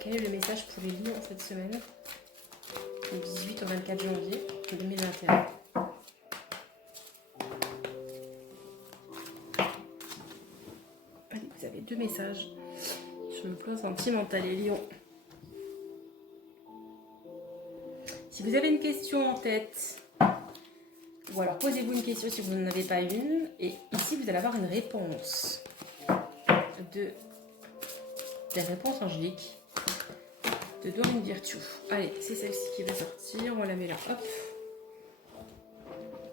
Quel est le message pour les lions cette semaine? Du 18 au 24 janvier 2021. Allez, vous avez 2 messages sur le plan sentimental, les lions. Si vous avez une question en tête, ou alors posez-vous une question si vous n'en avez pas une, et ici vous allez avoir une réponse des réponses angéliques de Dorine Virtue. Allez, c'est celle-ci qui va sortir, on la met là, hop.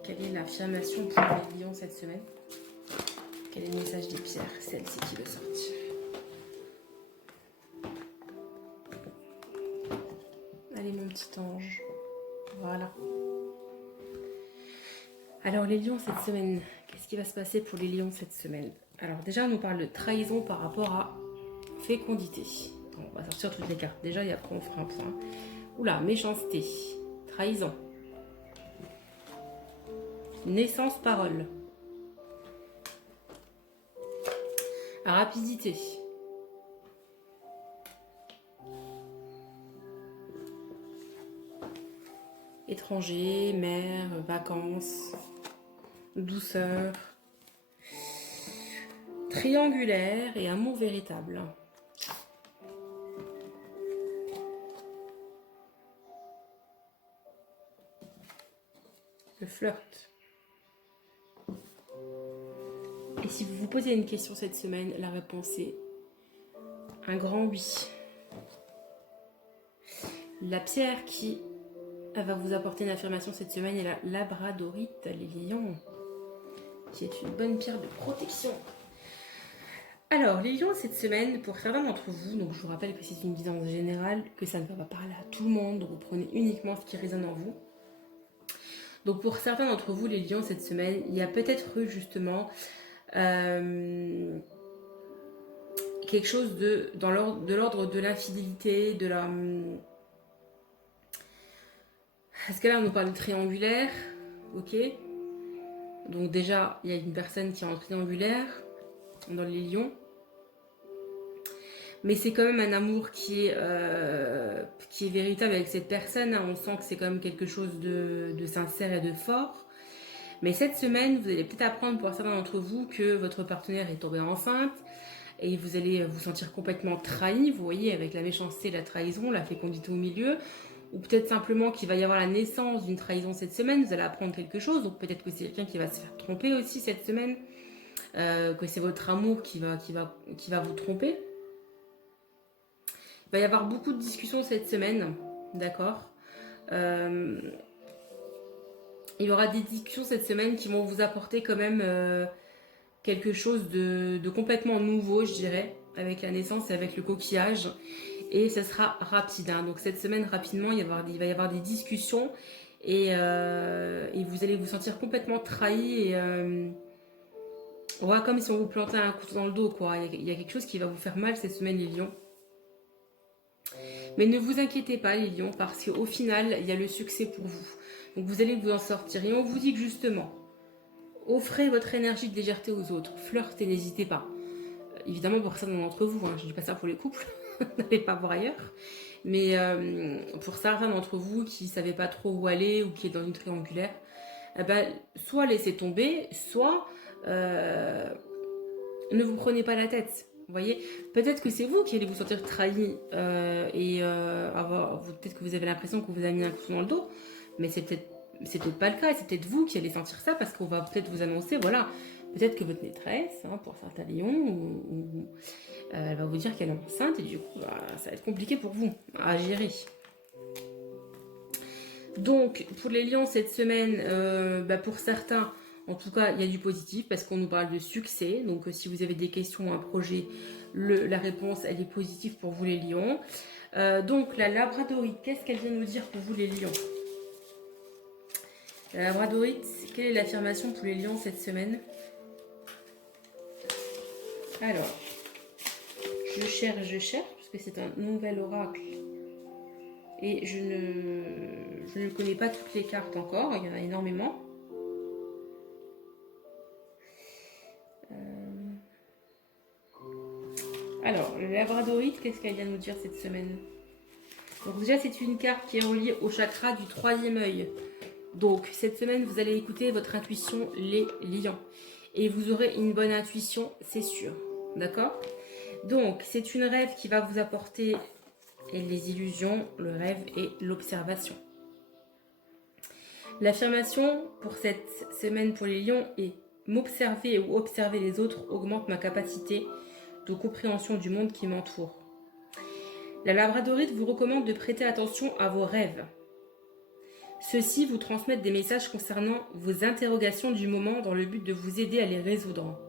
Quelle est l'affirmation pour les lions cette semaine? Quel est le message des pierres? Celle-ci qui veut sortir. petit ange. Voilà. Alors les lions cette semaine, qu'est-ce qui va se passer pour les lions cette semaine? Alors déjà on nous parle de trahison par rapport à fécondité. On va sortir toutes les cartes déjà et après on fera un point. Oula, méchanceté, trahison, naissance, parole, rapidité, étranger, mer, vacances, douceur, triangulaire et amour véritable. Le flirt. Et si vous vous posez une question cette semaine, la réponse est un grand oui. La pierre qui va vous apporter une affirmation cette semaine est la labradorite, les lions, qui est une bonne pierre de protection. Alors, les lions cette semaine, pour certains d'entre vous, donc je vous rappelle que c'est une guidance générale, que ça ne va pas parler à tout le monde, donc vous prenez uniquement ce qui résonne en vous. Donc pour certains d'entre vous, les lions, cette semaine, il y a peut-être eu justement quelque chose de l'ordre de l'infidélité, de la... Parce que là, on nous parle de triangulaire, ok? Donc déjà, il y a une personne qui est en triangulaire, dans les lions. Mais c'est quand même un amour qui est véritable avec cette personne. On sent que c'est quand même quelque chose de sincère et de fort. Mais cette semaine, vous allez peut-être apprendre pour certains d'entre vous que votre partenaire est tombé enceinte et vous allez vous sentir complètement trahi, vous voyez, avec la méchanceté, la trahison, la fécondité au milieu. Ou peut-être simplement qu'il va y avoir la naissance d'une trahison cette semaine, vous allez apprendre quelque chose. Donc peut-être que c'est quelqu'un qui va se faire tromper aussi cette semaine, que c'est votre amour qui va vous tromper. Il va y avoir beaucoup de discussions cette semaine, d'accord. Il y aura des discussions cette semaine qui vont vous apporter quand même quelque chose de complètement nouveau, je dirais, avec la naissance et avec le coquillage. Et ça sera rapide. Hein. Donc cette semaine, rapidement, il va y avoir des discussions et vous allez vous sentir complètement trahi et on voit comme si on vous plantait un couteau dans le dos, quoi. Il y a quelque chose qui va vous faire mal cette semaine, les lions. Mais ne vous inquiétez pas, les lions, parce qu'au final, il y a le succès pour vous. Donc vous allez vous en sortir. Et on vous dit que justement, offrez votre énergie de légèreté aux autres. Flirtez, n'hésitez pas. Évidemment, pour certains d'entre vous, hein, je ne dis pas ça pour les couples, n'allez pas voir ailleurs. Mais pour certains d'entre vous qui ne savaient pas trop où aller ou qui est dans une triangulaire, eh ben, soit laissez tomber, soit ne vous prenez pas la tête. Vous voyez, peut-être que c'est vous qui allez vous sentir trahi peut-être que vous avez l'impression qu'on vous a mis un couteau dans le dos, mais c'est peut-être pas le cas, et c'est peut-être vous qui allez sentir ça parce qu'on va peut-être vous annoncer, voilà, peut-être que votre maîtresse, hein, pour certains lions, elle va vous dire qu'elle est enceinte et du coup, ça va être compliqué pour vous à gérer. Donc, pour les lions cette semaine, pour certains, en tout cas, il y a du positif parce qu'on nous parle de succès. Donc, si vous avez des questions ou un projet, la réponse, elle est positive pour vous les lions. Donc, la labradorite, qu'est-ce qu'elle vient nous dire pour vous les lions? La labradorite, quelle est l'affirmation pour les lions cette semaine? Alors, je cherche, parce que c'est un nouvel oracle. Et je ne connais pas toutes les cartes encore, il y en a énormément. Alors, le labradorite, qu'est-ce qu'elle vient nous dire cette semaine? Donc déjà, c'est une carte qui est reliée au chakra du troisième œil. Donc, cette semaine, vous allez écouter votre intuition, les lions. Et vous aurez une bonne intuition, c'est sûr. D'accord? Donc, c'est une rêve qui va vous apporter les illusions, le rêve et l'observation. L'affirmation pour cette semaine pour les lions est « M'observer ou observer les autres augmente ma capacité de compréhension du monde qui m'entoure. » La labradorite vous recommande de prêter attention à vos rêves. Ceux-ci vous transmettent des messages concernant vos interrogations du moment dans le but de vous aider à les résoudre.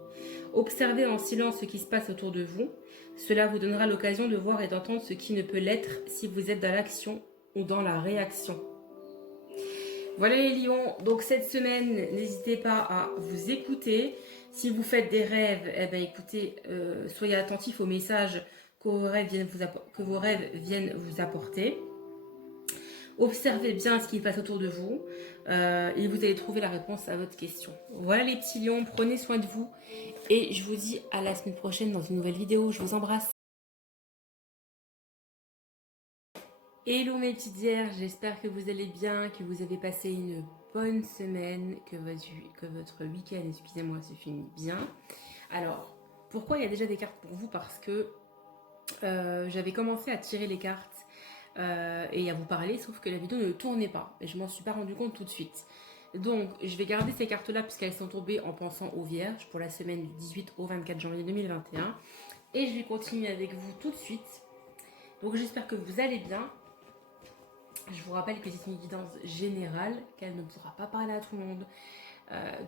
Observez en silence ce qui se passe autour de vous. Cela vous donnera l'occasion de voir et d'entendre ce qui ne peut l'être si vous êtes dans l'action ou dans la réaction. Voilà les lions, donc cette semaine, n'hésitez pas à vous écouter. Si vous faites des rêves, eh ben, écoutez, soyez attentifs aux messages que vos rêves viennent vous apporter. Observez bien ce qui passe autour de vous et vous allez trouver la réponse à votre question. Voilà les petits lions, prenez soin de vous et je vous dis à la semaine prochaine dans une nouvelle vidéo. Je vous embrasse. Hello mes petites vierges, j'espère que vous allez bien, que vous avez passé une bonne semaine, que votre week-end, excusez-moi, se finit bien. Alors, pourquoi il y a déjà des cartes pour vous? Parce que j'avais commencé à tirer les cartes et à vous parler, sauf que la vidéo ne tournait pas et je m'en suis pas rendu compte tout de suite. Donc, je vais garder ces cartes-là puisqu'elles sont tombées en pensant aux vierges pour la semaine du 18 au 24 janvier 2021 et je vais continuer avec vous tout de suite. Donc, j'espère que vous allez bien. Je vous rappelle que c'est une guidance générale, qu'elle ne pourra pas parler à tout le monde.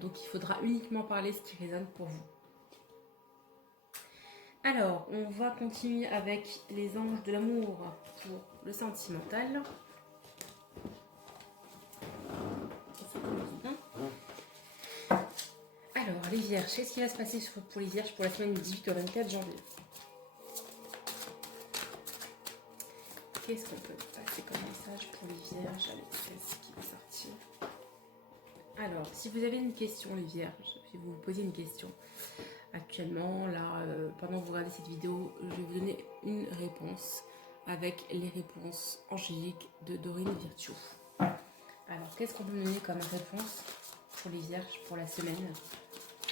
Donc il faudra uniquement parler ce qui résonne pour vous. Alors, on va continuer avec les anges de l'amour pour le sentimental. Alors, les vierges, qu'est-ce qui va se passer pour les vierges pour la semaine du 18 au 24 janvier? Qu'est-ce qu'on peut passer comme message pour les vierges avec ce qui va sortir? Alors, si vous avez une question, les vierges, si vous vous posez une question actuellement, là, pendant que vous regardez cette vidéo, je vais vous donner une réponse avec les réponses angéliques de Dorine Virtue. Alors, qu'est-ce qu'on peut me donner comme réponse pour les vierges pour la semaine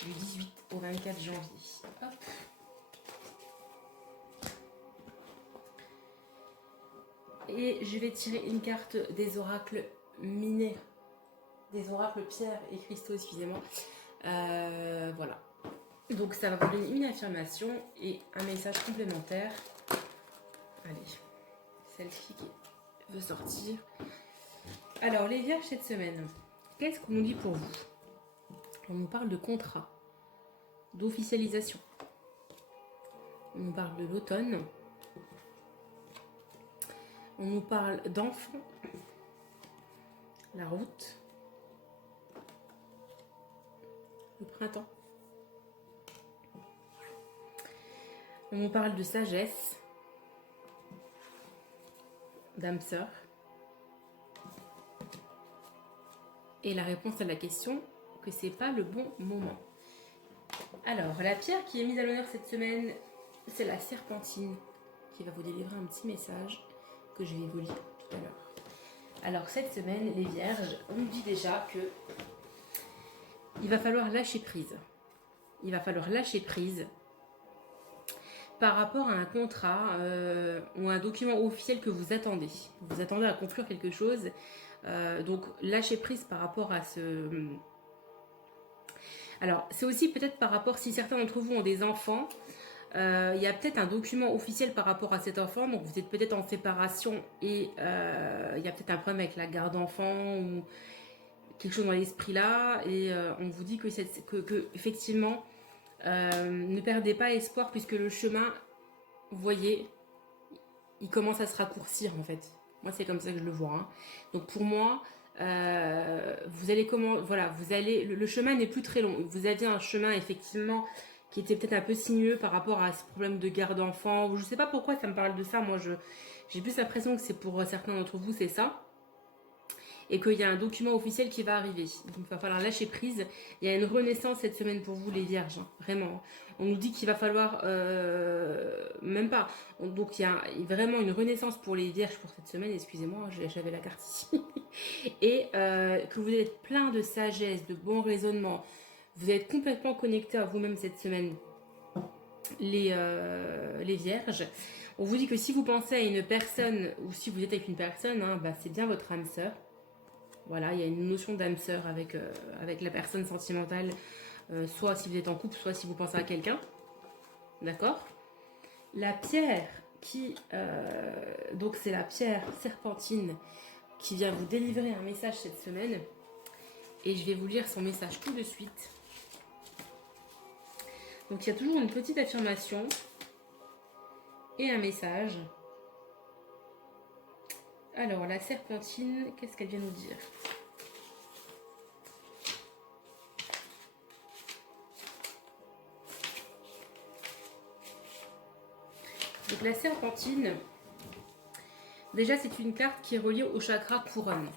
du 18 au 24 janvier? Hop. Et je vais tirer une carte des oracles minés, des oracles pierre et cristaux, excusez-moi. Voilà. Donc ça va vous donner une affirmation et un message complémentaire. Allez, celle-ci qui veut sortir. Alors les vierges cette semaine, qu'est-ce qu'on nous dit pour vous? On nous parle de contrat, d'officialisation. On nous parle de l'automne. On nous parle d'enfants, la route, le printemps. On nous parle de sagesse, d'âme sœur. Et la réponse à la question, que c'est pas le bon moment. Alors, la pierre qui est mise à l'honneur cette semaine, c'est la serpentine, qui va vous délivrer un petit message que je vais vous lire tout à l'heure. Alors, cette semaine, les vierges, on nous dit déjà que il va falloir lâcher prise. Il va falloir lâcher prise par rapport à un contrat ou un document officiel que vous attendez. Vous attendez à conclure quelque chose. Donc, lâcher prise par rapport à ce... Alors, c'est aussi peut-être par rapport, si certains d'entre vous ont des enfants, il y a peut-être un document officiel par rapport à cet enfant. Donc, vous êtes peut-être en séparation et il y a peut-être un problème avec la garde d'enfant ou quelque chose dans l'esprit là. Et on vous dit que effectivement, ne perdez pas espoir puisque le chemin, vous voyez, il commence à se raccourcir en fait. Moi, c'est comme ça que je le vois. Hein. Donc, pour moi, vous allez le chemin n'est plus très long. Vous aviez un chemin effectivement qui était peut-être un peu sinueux par rapport à ce problème de garde d'enfant. Je sais pas pourquoi ça me parle de ça. Moi, j'ai plus l'impression que c'est pour certains d'entre vous, c'est ça. Et qu'il y a un document officiel qui va arriver. Donc il va falloir lâcher prise. Il y a une renaissance cette semaine pour vous les vierges, hein, vraiment. On nous dit qu'il va falloir, même pas, donc il y a vraiment une renaissance pour les vierges pour cette semaine, excusez-moi, j'avais la carte ici. Et que vous êtes plein de sagesse, de bon raisonnement, vous êtes complètement connectés à vous-même cette semaine, les vierges. On vous dit que si vous pensez à une personne, ou si vous êtes avec une personne, hein, bah, c'est bien votre âme sœur. Voilà, il y a une notion d'âme sœur avec la personne sentimentale, soit si vous êtes en couple, soit si vous pensez à quelqu'un. D'accord? La pierre donc c'est la pierre serpentine qui vient vous délivrer un message cette semaine. Et je vais vous lire son message tout de suite. Donc il y a toujours une petite affirmation et un message. Alors, la serpentine, qu'est-ce qu'elle vient nous dire? Donc la serpentine, déjà c'est une carte qui est reliée au chakra couronne.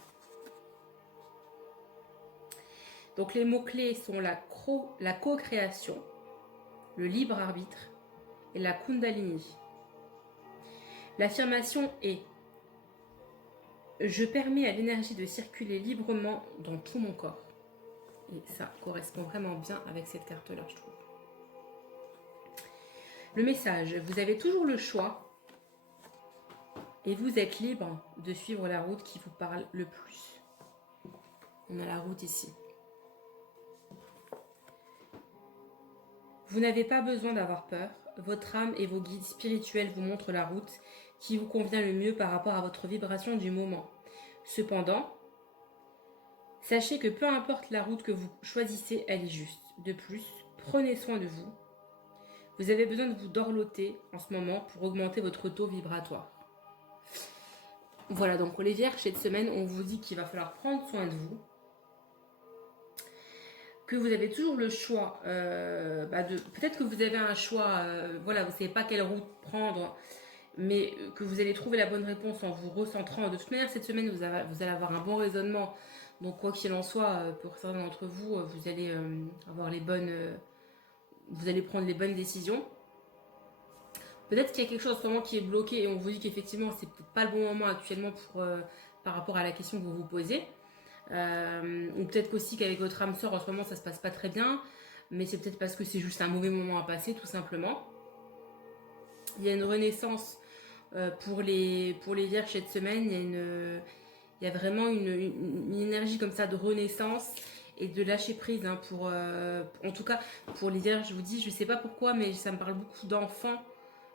Donc les mots-clés sont la co-création, le libre arbitre et la kundalini. L'affirmation est: je permets à l'énergie de circuler librement dans tout mon corps. Et ça correspond vraiment bien avec cette carte-là, je trouve. Le message: vous avez toujours le choix et vous êtes libre de suivre la route qui vous parle le plus. On a la route ici. Vous n'avez pas besoin d'avoir peur. Votre âme et vos guides spirituels vous montrent la route qui vous convient le mieux par rapport à votre vibration du moment. Cependant, sachez que peu importe la route que vous choisissez, elle est juste. De plus, prenez soin de vous. Vous avez besoin de vous dorloter en ce moment pour augmenter votre taux vibratoire. Voilà, donc pour les vierges, cette semaine, on vous dit qu'il va falloir prendre soin de vous. Que vous avez toujours le choix, peut-être que vous avez un choix, voilà, vous ne savez pas quelle route prendre, mais que vous allez trouver la bonne réponse en vous recentrant. De toute manière, cette semaine, vous allez avoir un bon raisonnement. Donc, quoi qu'il en soit, pour certains d'entre vous, vous allez avoir les bonnes, vous allez prendre les bonnes décisions. Peut-être qu'il y a quelque chose en ce moment qui est bloqué et on vous dit qu'effectivement, c'est peut-être pas le bon moment actuellement par rapport à la question que vous vous posez. Ou peut-être qu'aussi qu'avec votre âme sœur en ce moment ça se passe pas très bien, mais c'est peut-être parce que c'est juste un mauvais moment à passer tout simplement. Il y a une renaissance pour les vierges cette semaine. Il y a vraiment une énergie comme ça de renaissance et de lâcher prise en tout cas pour les vierges. Je vous dis, je sais pas pourquoi, mais ça me parle beaucoup d'enfants,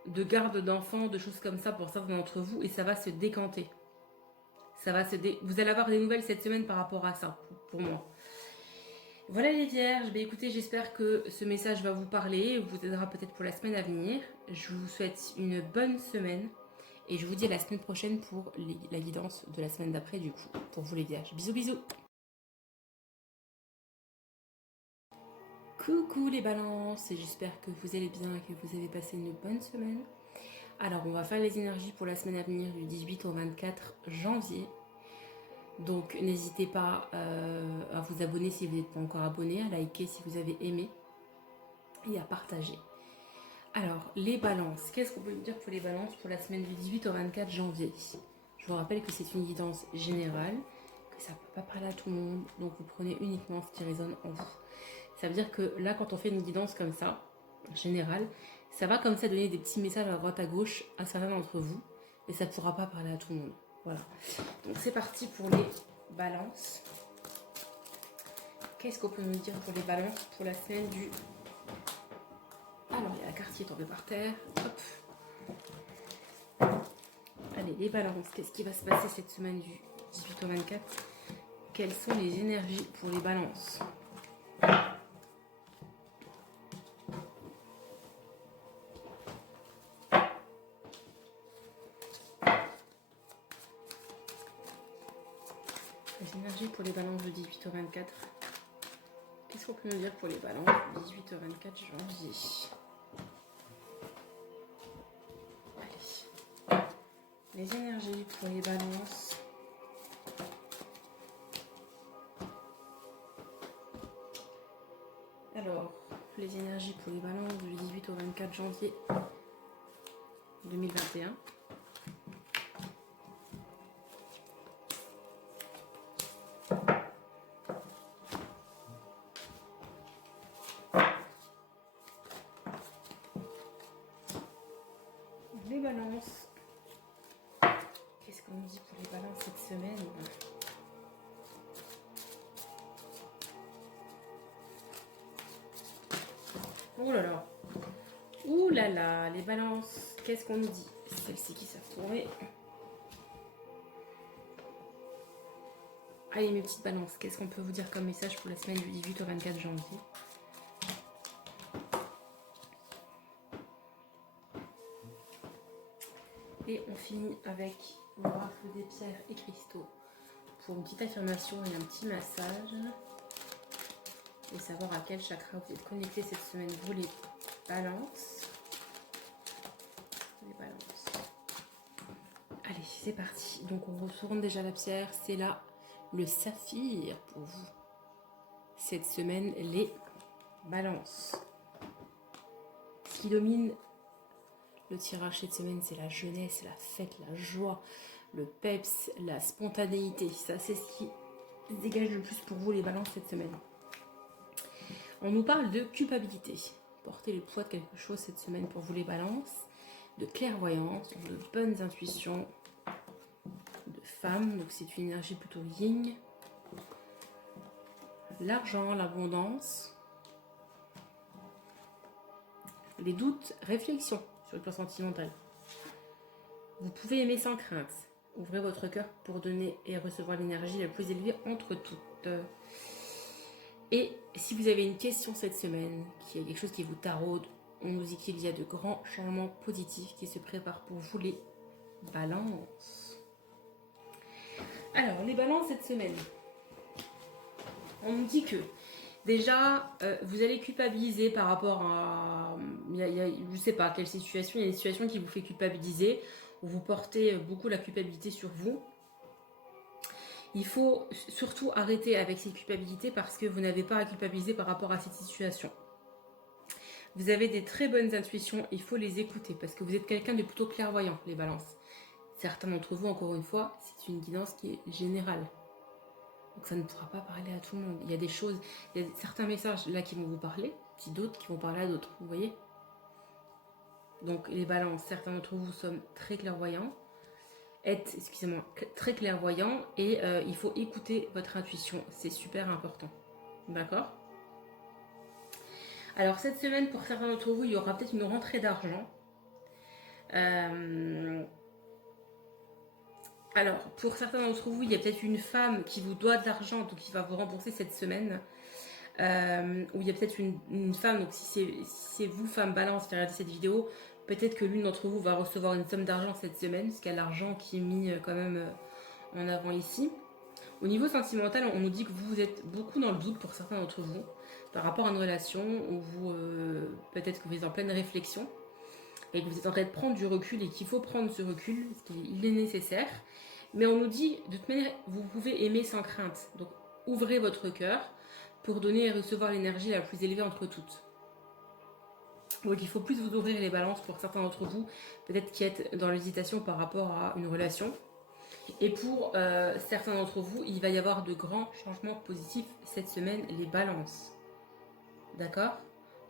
de garde d'enfants, de choses comme ça pour certains d'entre vous, et ça va se décanter. Vous allez avoir des nouvelles cette semaine par rapport à ça, pour moi. Voilà les vierges, écoutez, j'espère que ce message va vous parler, vous aidera peut-être pour la semaine à venir. Je vous souhaite une bonne semaine et je vous dis à la semaine prochaine pour la guidance de la semaine d'après du coup, pour vous les vierges. Bisous bisous. Coucou les balances, et j'espère que vous allez bien et que vous avez passé une bonne semaine. Alors on va faire les énergies pour la semaine à venir du 18 au 24 janvier. Donc n'hésitez pas à vous abonner si vous n'êtes pas encore abonné, à liker si vous avez aimé et à partager. Alors les balances, qu'est-ce qu'on peut dire pour les balances pour la semaine du 18 au 24 janvier? Je vous rappelle que c'est une guidance générale, que ça ne peut pas parler à tout le monde, donc vous prenez uniquement ce qui résonne en vous. Ça veut dire que là quand on fait une guidance comme ça, générale, ça va comme ça donner des petits messages à droite à gauche à certains d'entre vous, mais ça ne pourra pas parler à tout le monde. Voilà. Donc c'est parti pour les balances. Qu'est-ce qu'on peut nous dire pour les balances pour la semaine du... Alors il y a la carte qui est tombée par terre. Hop. Allez, les balances. Qu'est-ce qui va se passer cette semaine du 18 au 24? Quelles sont les énergies pour les balances? Les énergies pour les balances du 18 au 24. Qu'est-ce qu'on peut nous dire pour les balances du 18 au 24 janvier? Allez. Les énergies pour les balances. Alors, les énergies pour les balances du 18 au 24 janvier 2021. Les balances. Qu'est-ce qu'on nous dit pour les balances cette semaine? Oh là là. Ouh là là, les balances. Qu'est-ce qu'on nous dit? Celles-ci qui savent tourner. Allez mes petites balances, qu'est-ce qu'on peut vous dire comme message pour la semaine du 18 au 24 janvier? Et on finit avec l'oracle des pierres et cristaux pour une petite affirmation et un petit massage. Et savoir à quel chakra vous êtes connecté cette semaine, vous les balances. Les balances. Allez, c'est parti. Donc on retourne déjà la pierre. C'est là le saphir pour vous. Cette semaine, les balances. Ce qui domine le tirage cette semaine, c'est la jeunesse, la fête, la joie, le peps, la spontanéité. Ça, c'est ce qui dégage le plus pour vous les balances cette semaine. On nous parle de culpabilité. Portez le poids de quelque chose cette semaine pour vous les balances. De clairvoyance, de bonnes intuitions, de femmes. Donc c'est une énergie plutôt yin. L'argent, l'abondance. Les doutes, réflexion sur le plan sentimental. Vous pouvez aimer sans crainte. Ouvrez votre cœur pour donner et recevoir l'énergie la plus élevée entre toutes. Et si vous avez une question cette semaine, qu'il y a quelque chose qui vous taraude, on nous dit qu'il y a de grands changements positifs qui se préparent pour vous les balances. Alors, les balances cette semaine. On nous dit que déjà, vous allez culpabiliser par rapport à... je ne sais pas quelle situation, il y a des situations qui vous fait culpabiliser, où vous portez beaucoup la culpabilité sur vous. Il faut surtout arrêter avec ces culpabilités parce que vous n'avez pas à culpabiliser par rapport à cette situation. Vous avez des très bonnes intuitions, il faut les écouter parce que vous êtes quelqu'un de plutôt clairvoyant, les balances. Certains d'entre vous, encore une fois, c'est une guidance qui est générale. Donc ça ne pourra pas parler à tout le monde. Il y a des choses, il y a certains messages là qui vont vous parler, puis d'autres qui vont parler à d'autres, vous voyez? Donc les balances, certains d'entre vous sont très clairvoyants. Excusez-moi, très clairvoyant et il faut écouter votre intuition, c'est super important, d'accord? Alors cette semaine, pour certains d'entre vous, il y aura peut-être une rentrée d'argent. Alors, pour certains d'entre vous, il y a peut-être une femme qui vous doit de l'argent, donc qui va vous rembourser cette semaine. Ou il y a peut-être une femme, donc si c'est vous, femme balance, qui regardez cette vidéo, peut-être que l'une d'entre vous va recevoir une somme d'argent cette semaine, parce qu'il y a l'argent qui est mis quand même en avant ici. Au niveau sentimental, on nous dit que vous êtes beaucoup dans le doute pour certains d'entre vous, par rapport à une relation où vous, peut-être que vous êtes en pleine réflexion, et que vous êtes en train de prendre du recul, et qu'il faut prendre ce recul, parce qu'il est nécessaire. Mais on nous dit, de toute manière, vous pouvez aimer sans crainte. Donc, ouvrez votre cœur pour donner et recevoir l'énergie la plus élevée entre toutes. Donc, il faut plus vous ouvrir les balances pour certains d'entre vous, peut-être qui êtes dans l'hésitation par rapport à une relation. Et pour certains d'entre vous, il va y avoir de grands changements positifs cette semaine, les balances. D'accord?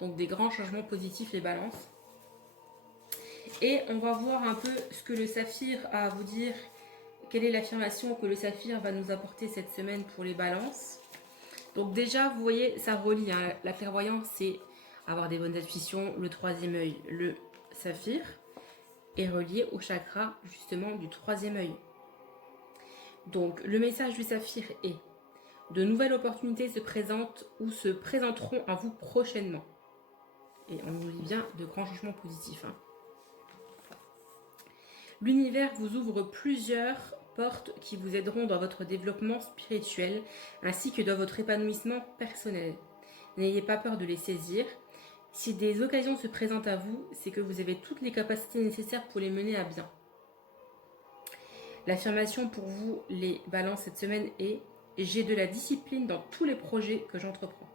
Donc, des grands changements positifs, les balances. Et on va voir un peu ce que le saphir a à vous dire. Quelle est l'affirmation que le saphir va nous apporter cette semaine pour les balances? Donc déjà, vous voyez, ça relie. Hein. La clairvoyance, c'est avoir des bonnes intuitions. Le troisième œil, le saphir, est relié au chakra, justement, du troisième œil. Donc, le message du saphir est: de nouvelles opportunités se présentent ou se présenteront à vous prochainement. Et on nous dit bien de grands changements positifs. Hein. L'univers vous ouvre plusieurs portes qui vous aideront dans votre développement spirituel ainsi que dans votre épanouissement personnel. N'ayez pas peur de les saisir. Si des occasions se présentent à vous, c'est que vous avez toutes les capacités nécessaires pour les mener à bien. L'affirmation pour vous, les balances, cette semaine est: j'ai de la discipline dans tous les projets que j'entreprends.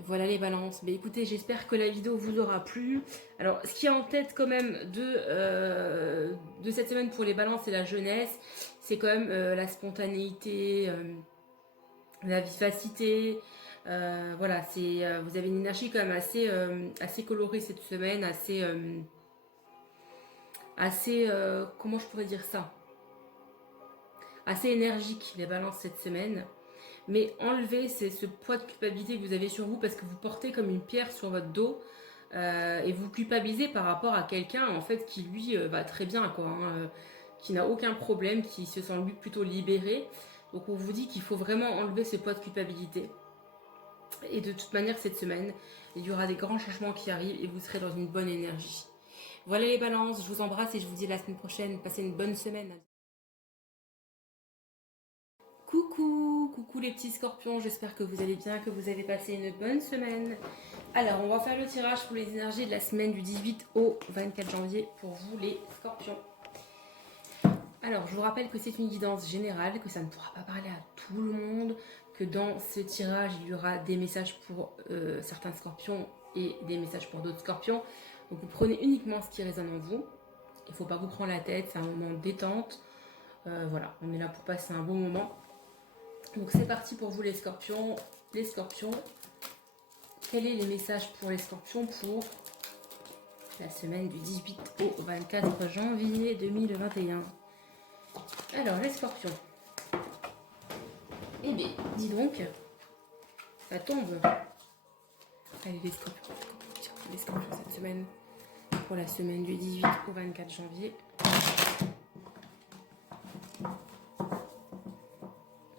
Voilà les balances. Mais écoutez, j'espère que la vidéo vous aura plu. Alors, ce qui est en tête quand même de cette semaine pour les balances et la jeunesse, c'est quand même la spontanéité, la vivacité. Voilà, vous avez une énergie quand même assez colorée cette semaine, comment je pourrais dire ça, assez énergique les balances cette semaine. Mais enlevez ce poids de culpabilité que vous avez sur vous parce que vous portez comme une pierre sur votre dos et vous culpabilisez par rapport à quelqu'un en fait qui lui va très bien quoi, hein, qui n'a aucun problème, qui se sent lui plutôt libéré. Donc on vous dit qu'il faut vraiment enlever ce poids de culpabilité. Et de toute manière cette semaine, il y aura des grands changements qui arrivent et vous serez dans une bonne énergie. Voilà les balances, je vous embrasse et je vous dis à la semaine prochaine. Passez une bonne semaine. Coucou les petits scorpions, j'espère que vous allez bien, que vous avez passé une bonne semaine. Alors, on va faire le tirage pour les énergies de la semaine du 18 au 24 janvier pour vous les scorpions. Alors, je vous rappelle que c'est une guidance générale, que ça ne pourra pas parler à tout le monde, que dans ce tirage, il y aura des messages pour certains scorpions et des messages pour d'autres scorpions. Donc, vous prenez uniquement ce qui résonne en vous. Il ne faut pas vous prendre la tête, c'est un moment de détente. Voilà, on est là pour passer un bon moment. Donc c'est parti pour vous les scorpions. Les scorpions, quels sont les messages pour les scorpions pour la semaine du 18 au 24 janvier 2021? Alors les scorpions. Eh bien, dis donc, ça tombe. Allez les scorpions cette semaine, pour la semaine du 18 au 24 janvier.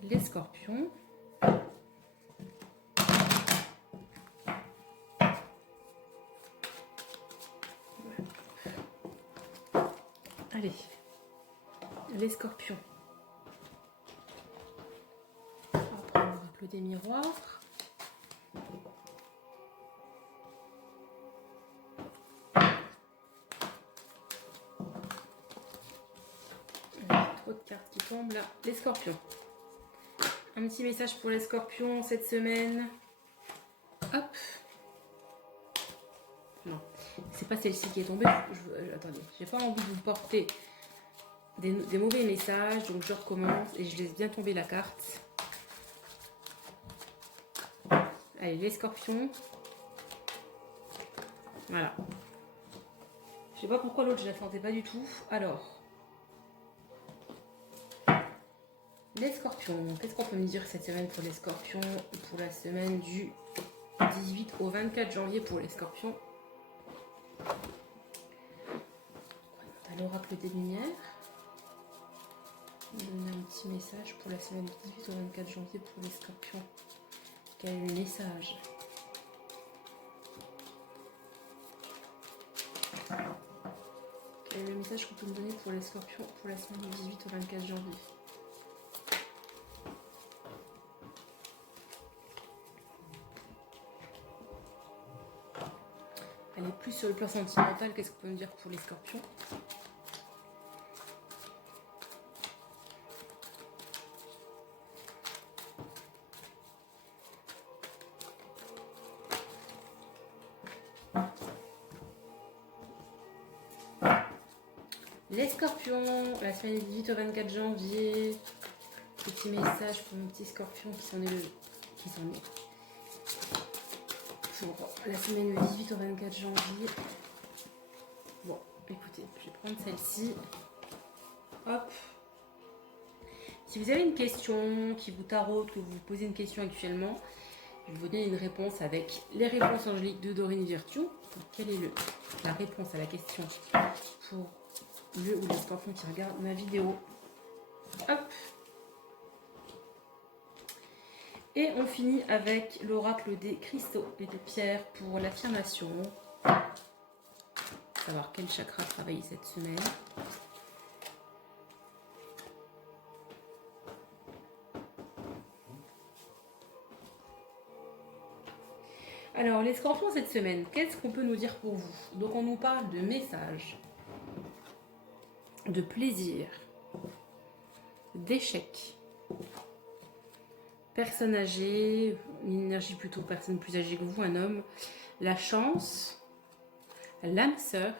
Les scorpions. Allez, les scorpions. On va prendre l'oracle des miroirs. Trop de cartes qui tombent là. Les scorpions. Un petit message pour les scorpions cette semaine. Hop. Non, c'est pas celle-ci qui est tombée. Attendez, j'ai pas envie de vous porter des mauvais messages, donc je recommence et je laisse bien tomber la carte. Allez, les scorpions. Voilà. Je sais pas pourquoi l'autre je la sentais pas du tout. Alors, les scorpions. Qu'est-ce qu'on peut me dire cette semaine pour les scorpions? Pour la semaine du 18 au 24 janvier pour les scorpions. On a l'oracle des lumières. On donne un petit message pour la semaine du 18 au 24 janvier pour les scorpions. Quel est le message? Quel est le message qu'on peut me donner pour les scorpions pour la semaine du 18 au 24 janvier? Allez, plus sur le plan sentimental, qu'est-ce qu'on peut me dire pour les scorpions? Les scorpions, la semaine du 18 au 24 janvier. Petit message pour mon petit scorpion qui s'en est pour la semaine du 18 au 24 janvier. Bon, écoutez, je vais prendre celle-ci. Hop. Si vous avez une question qui vous taraude, que vous vous posez une question actuellement, je vais vous donner une réponse avec les réponses angéliques de Dorine Virtue. Donc, quelle est la réponse à la question pour le ou les scorpions qui regardent ma vidéo? Hop. Et on finit avec l'oracle des cristaux et des pierres pour l'affirmation. Savoir quel chakra travailler cette semaine. Alors, les scorpions cette semaine, qu'est-ce qu'on peut nous dire pour vous? Donc, on nous parle de messages, de plaisir, d'échecs, personne âgée, une énergie plutôt personne plus âgée que vous, un homme, la chance, l'âme sœur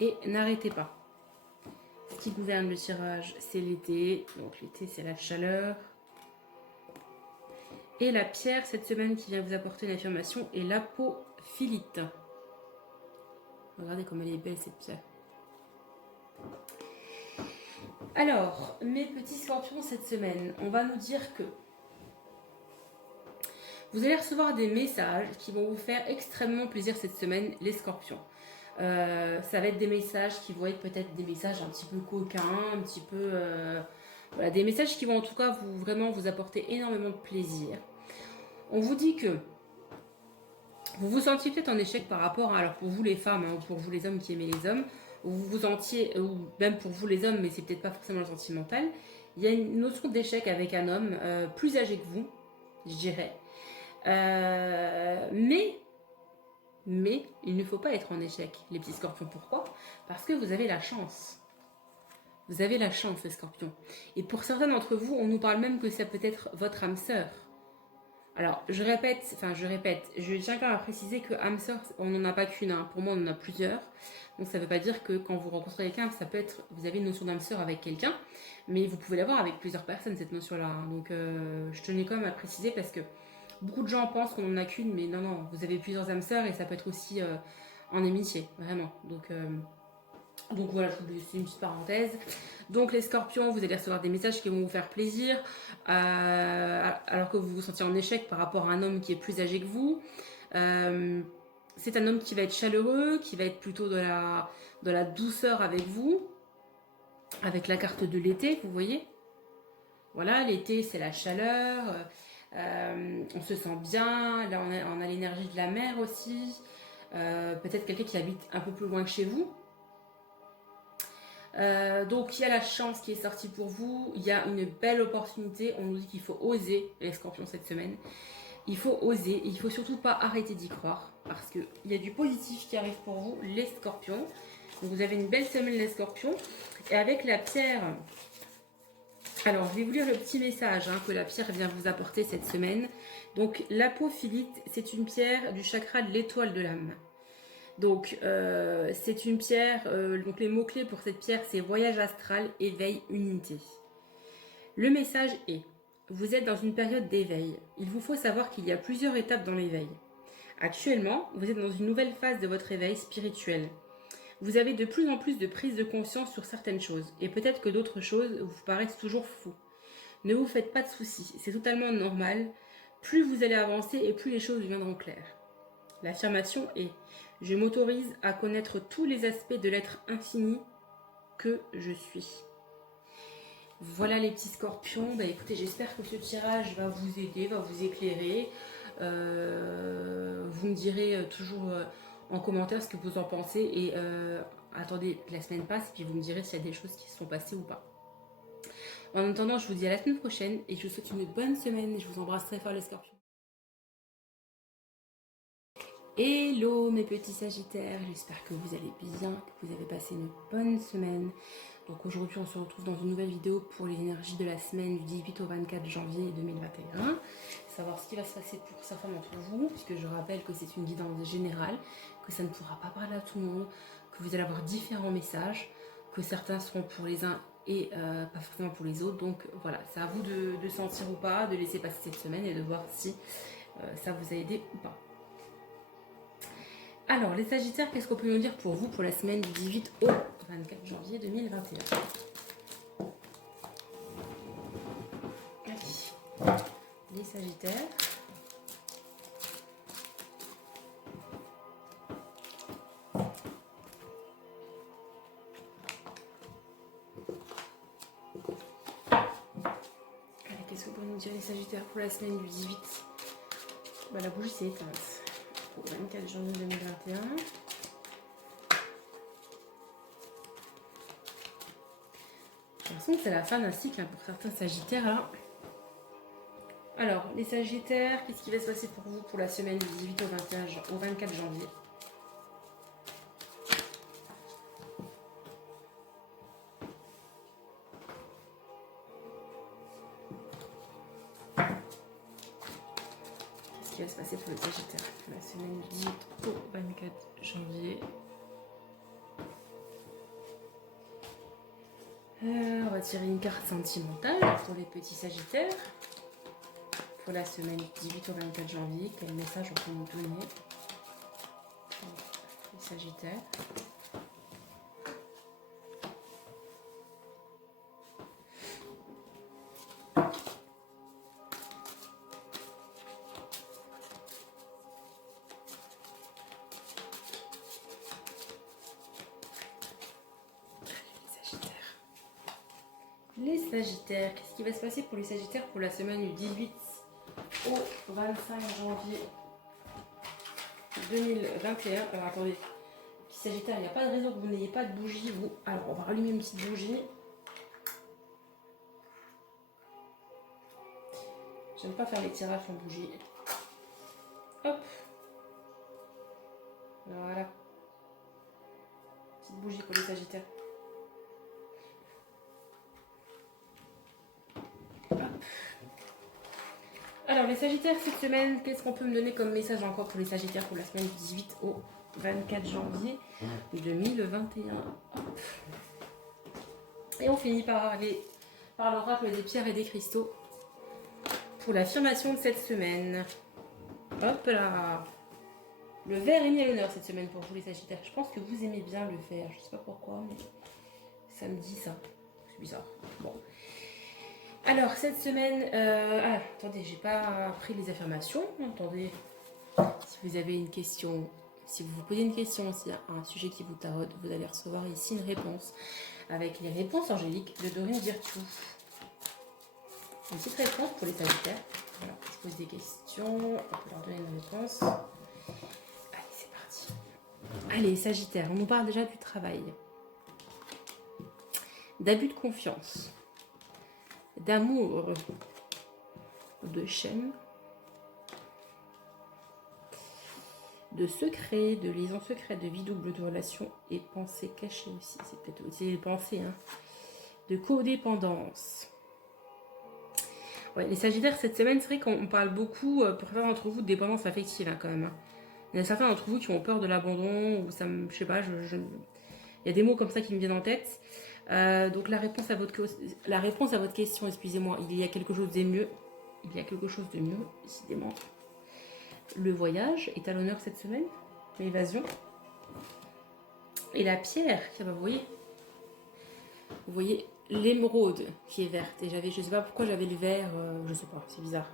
et n'arrêtez pas. Ce qui gouverne le tirage, c'est l'été, donc l'été c'est la chaleur. Et la pierre cette semaine qui vient vous apporter une affirmation est l'apophilite. Regardez comme elle est belle cette pierre. Alors, mes petits scorpions cette semaine, on va nous dire que vous allez recevoir des messages qui vont vous faire extrêmement plaisir cette semaine, les scorpions. Ça va être des messages qui vont être peut-être des messages un petit peu coquins, un petit peu... voilà, des messages qui vont en tout cas vraiment vous apporter énormément de plaisir. On vous dit que Vous vous sentiez peut-être en échec par rapport à, alors pour vous les femmes, hein, ou pour vous les hommes qui aimez les hommes, ou vous vous sentiez, ou même pour vous les hommes, mais c'est peut-être pas forcément le sentimental, il y a une notion d'échec avec un homme plus âgé que vous, je dirais. Mais il ne faut pas être en échec, les petits scorpions. Pourquoi? Parce que vous avez la chance. Vous avez la chance, les scorpions. Et pour certains d'entre vous, on nous parle même que ça peut être votre âme sœur. Alors, je tiens quand même à préciser que âme sœur, on n'en a pas qu'une. Hein. Pour moi, on en a plusieurs. Donc, ça ne veut pas dire que quand vous rencontrez quelqu'un, ça peut être, vous avez une notion d'âme sœur avec quelqu'un, mais vous pouvez l'avoir avec plusieurs personnes, cette notion-là. Hein. Donc, je tenais quand même à préciser parce que beaucoup de gens pensent qu'on n'en a qu'une, mais non, non, vous avez plusieurs âmes sœurs et ça peut être aussi en amitié, vraiment. Donc voilà, c'est une petite parenthèse. Donc les scorpions, vous allez recevoir des messages qui vont vous faire plaisir, alors que vous vous sentiez en échec par rapport à un homme qui est plus âgé que vous. C'est un homme qui va être chaleureux, qui va être plutôt de la douceur avec vous, avec la carte de l'été, vous voyez. Voilà, l'été c'est la chaleur, on se sent bien, là on a l'énergie de la mer aussi, peut-être quelqu'un qui habite un peu plus loin que chez vous. Donc il y a la chance qui est sortie pour vous, il y a une belle opportunité, on nous dit qu'il faut oser les scorpions cette semaine, il faut oser, il faut surtout pas arrêter d'y croire, parce qu'il y a du positif qui arrive pour vous les scorpions. Donc vous avez une belle semaine les scorpions, et avec la pierre, alors je vais vous lire le petit message que la pierre vient vous apporter cette semaine. Donc l'apophilite, c'est une pierre du chakra de l'étoile de l'âme. Donc, c'est une pierre, donc les mots-clés pour cette pierre, c'est voyage astral, éveil, unité. Le message est, vous êtes dans une période d'éveil. Il vous faut savoir qu'il y a plusieurs étapes dans l'éveil. Actuellement, vous êtes dans une nouvelle phase de votre éveil spirituel. Vous avez de plus en plus de prise de conscience sur certaines choses, et peut-être que d'autres choses vous paraissent toujours fous. Ne vous faites pas de soucis, c'est totalement normal. Plus vous allez avancer et plus les choses deviendront claires. L'affirmation est « Je m'autorise à connaître tous les aspects de l'être infini que je suis ». Voilà les petits scorpions. Bah, écoutez, j'espère que ce tirage va vous aider, va vous éclairer. Vous me direz toujours en commentaire ce que vous en pensez. Et attendez que la semaine passe, et puis vous me direz s'il y a des choses qui se sont passées ou pas. En attendant, je vous dis à la semaine prochaine et je vous souhaite une bonne semaine. Et je vous embrasse très fort les scorpions. Hello mes petits sagittaires, j'espère que vous allez bien, que vous avez passé une bonne semaine. Donc aujourd'hui on se retrouve dans une nouvelle vidéo pour les énergies de la semaine du 18 au 24 janvier 2021. Savoir ce qui va se passer pour certains d'entre vous, puisque je rappelle que c'est une guidance générale, que ça ne pourra pas parler à tout le monde, que vous allez avoir différents messages, que certains seront pour les uns et pas forcément pour les autres. Donc voilà, c'est à vous de sentir ou pas, de laisser passer cette semaine et de voir si ça vous a aidé ou pas. Alors, les Sagittaires, qu'est-ce qu'on peut nous dire pour vous pour la semaine du 18 au 24 janvier 2021? Allez, les Sagittaires. Allez, qu'est-ce qu'on peut nous dire les Sagittaires pour la semaine du 18? Bah, la bougie s'est éteinte. Au 24 janvier 2021. De toute façon, c'est la fin d'un cycle pour certains Sagittaires. Alors, les Sagittaires, qu'est-ce qui va se passer pour vous pour la semaine du 18 au 24 janvier? Qu'est-ce qui va se passer pour les Sagittaires pour la semaine du 18 au 24 janvier? On va tirer une carte sentimentale pour les petits Sagittaires. Pour la semaine du 18 au 24 janvier, quel message on peut nous donner pour les Sagittaires? Les Sagittaires, qu'est-ce qui va se passer pour les Sagittaires pour la semaine du 18 au 25 janvier 2021. Alors attendez, petit Sagittaire, il n'y a pas de raison que vous n'ayez pas de bougie, vous. Alors on va rallumer une petite bougie. J'aime pas faire les tirages en bougie. Hop. Voilà. Petite bougie pour les Sagittaires. Hop. Alors les Sagittaires, cette semaine, qu'est-ce qu'on peut me donner comme message encore pour les Sagittaires pour la semaine du 18 au 24 janvier 2021. Hop. Et on finit par l'oracle des pierres et des cristaux pour l'affirmation de cette semaine. Hop là. Le vert est mis à l'honneur cette semaine pour vous les Sagittaires. Je pense que vous aimez bien le vert. Je sais pas pourquoi, mais ça me dit ça. C'est bizarre. Bon. Alors, cette semaine... attendez, j'ai pas pris les affirmations. Attendez. Si vous avez une question, si vous vous posez une question, s'il y a un sujet qui vous taraude, vous allez recevoir ici une réponse. Avec les réponses angéliques de Dorine Virtue. Une petite réponse pour les Sagittaires. Voilà, ils se posent des questions. On peut leur donner une réponse. Allez, c'est parti. Allez, Sagittaire, on nous parle déjà du travail. D'abus de confiance. D'amour. De chaîne. De secrets, de liaisons secrètes, de vie double, de relations et pensées cachées aussi. C'est peut-être aussi les pensées, hein. De codépendance. Ouais, les Sagittaires, cette semaine, c'est vrai qu'on parle beaucoup, pour certains d'entre vous, de dépendance affective, hein, quand même. Hein. Il y a certains d'entre vous qui ont peur de l'abandon, ou ça me... Je sais pas, il y a des mots comme ça qui me viennent en tête. Donc la réponse à votre question, excusez-moi, il y a quelque chose de mieux. Il y a quelque chose de mieux, décidément. Le voyage est à l'honneur cette semaine. L'évasion. Et la pierre, vous voyez l'émeraude qui est verte. Et je sais pas pourquoi j'avais le vert, je sais pas, c'est bizarre.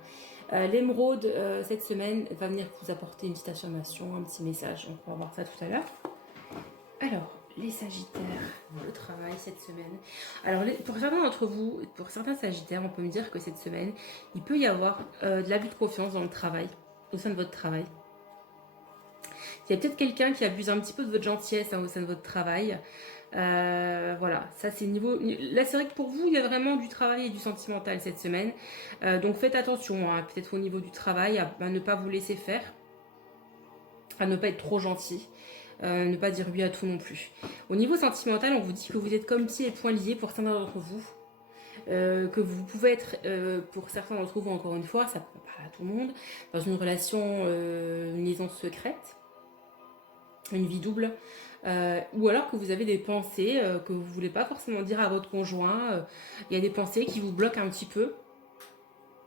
L'émeraude, cette semaine, va venir vous apporter une petite affirmation, un petit message. On va voir ça tout à l'heure. Alors, les Sagittaires, le travail cette semaine. Alors, pour certains d'entre vous, pour certains Sagittaires, on peut me dire que cette semaine, il peut y avoir de l'abus de confiance dans le travail, au sein de votre travail. Il y a peut-être quelqu'un qui abuse un petit peu de votre gentillesse, hein, au sein de votre travail. Voilà, ça c'est niveau... Là c'est vrai que pour vous, il y a vraiment du travail et du sentimental cette semaine. Donc faites attention, hein, peut-être au niveau du travail, à ne pas vous laisser faire. À ne pas être trop gentil. Ne pas dire oui à tout non plus. Au niveau sentimental, on vous dit que vous êtes comme pieds et poings liés pour certains d'entre vous. Que vous pouvez être, pour certains d'entre vous, encore une fois, ça peut pas à tout le monde, dans une relation, une liaison secrète, une vie double, ou alors que vous avez des pensées que vous voulez pas forcément dire à votre conjoint. Il y a des pensées qui vous bloquent un petit peu.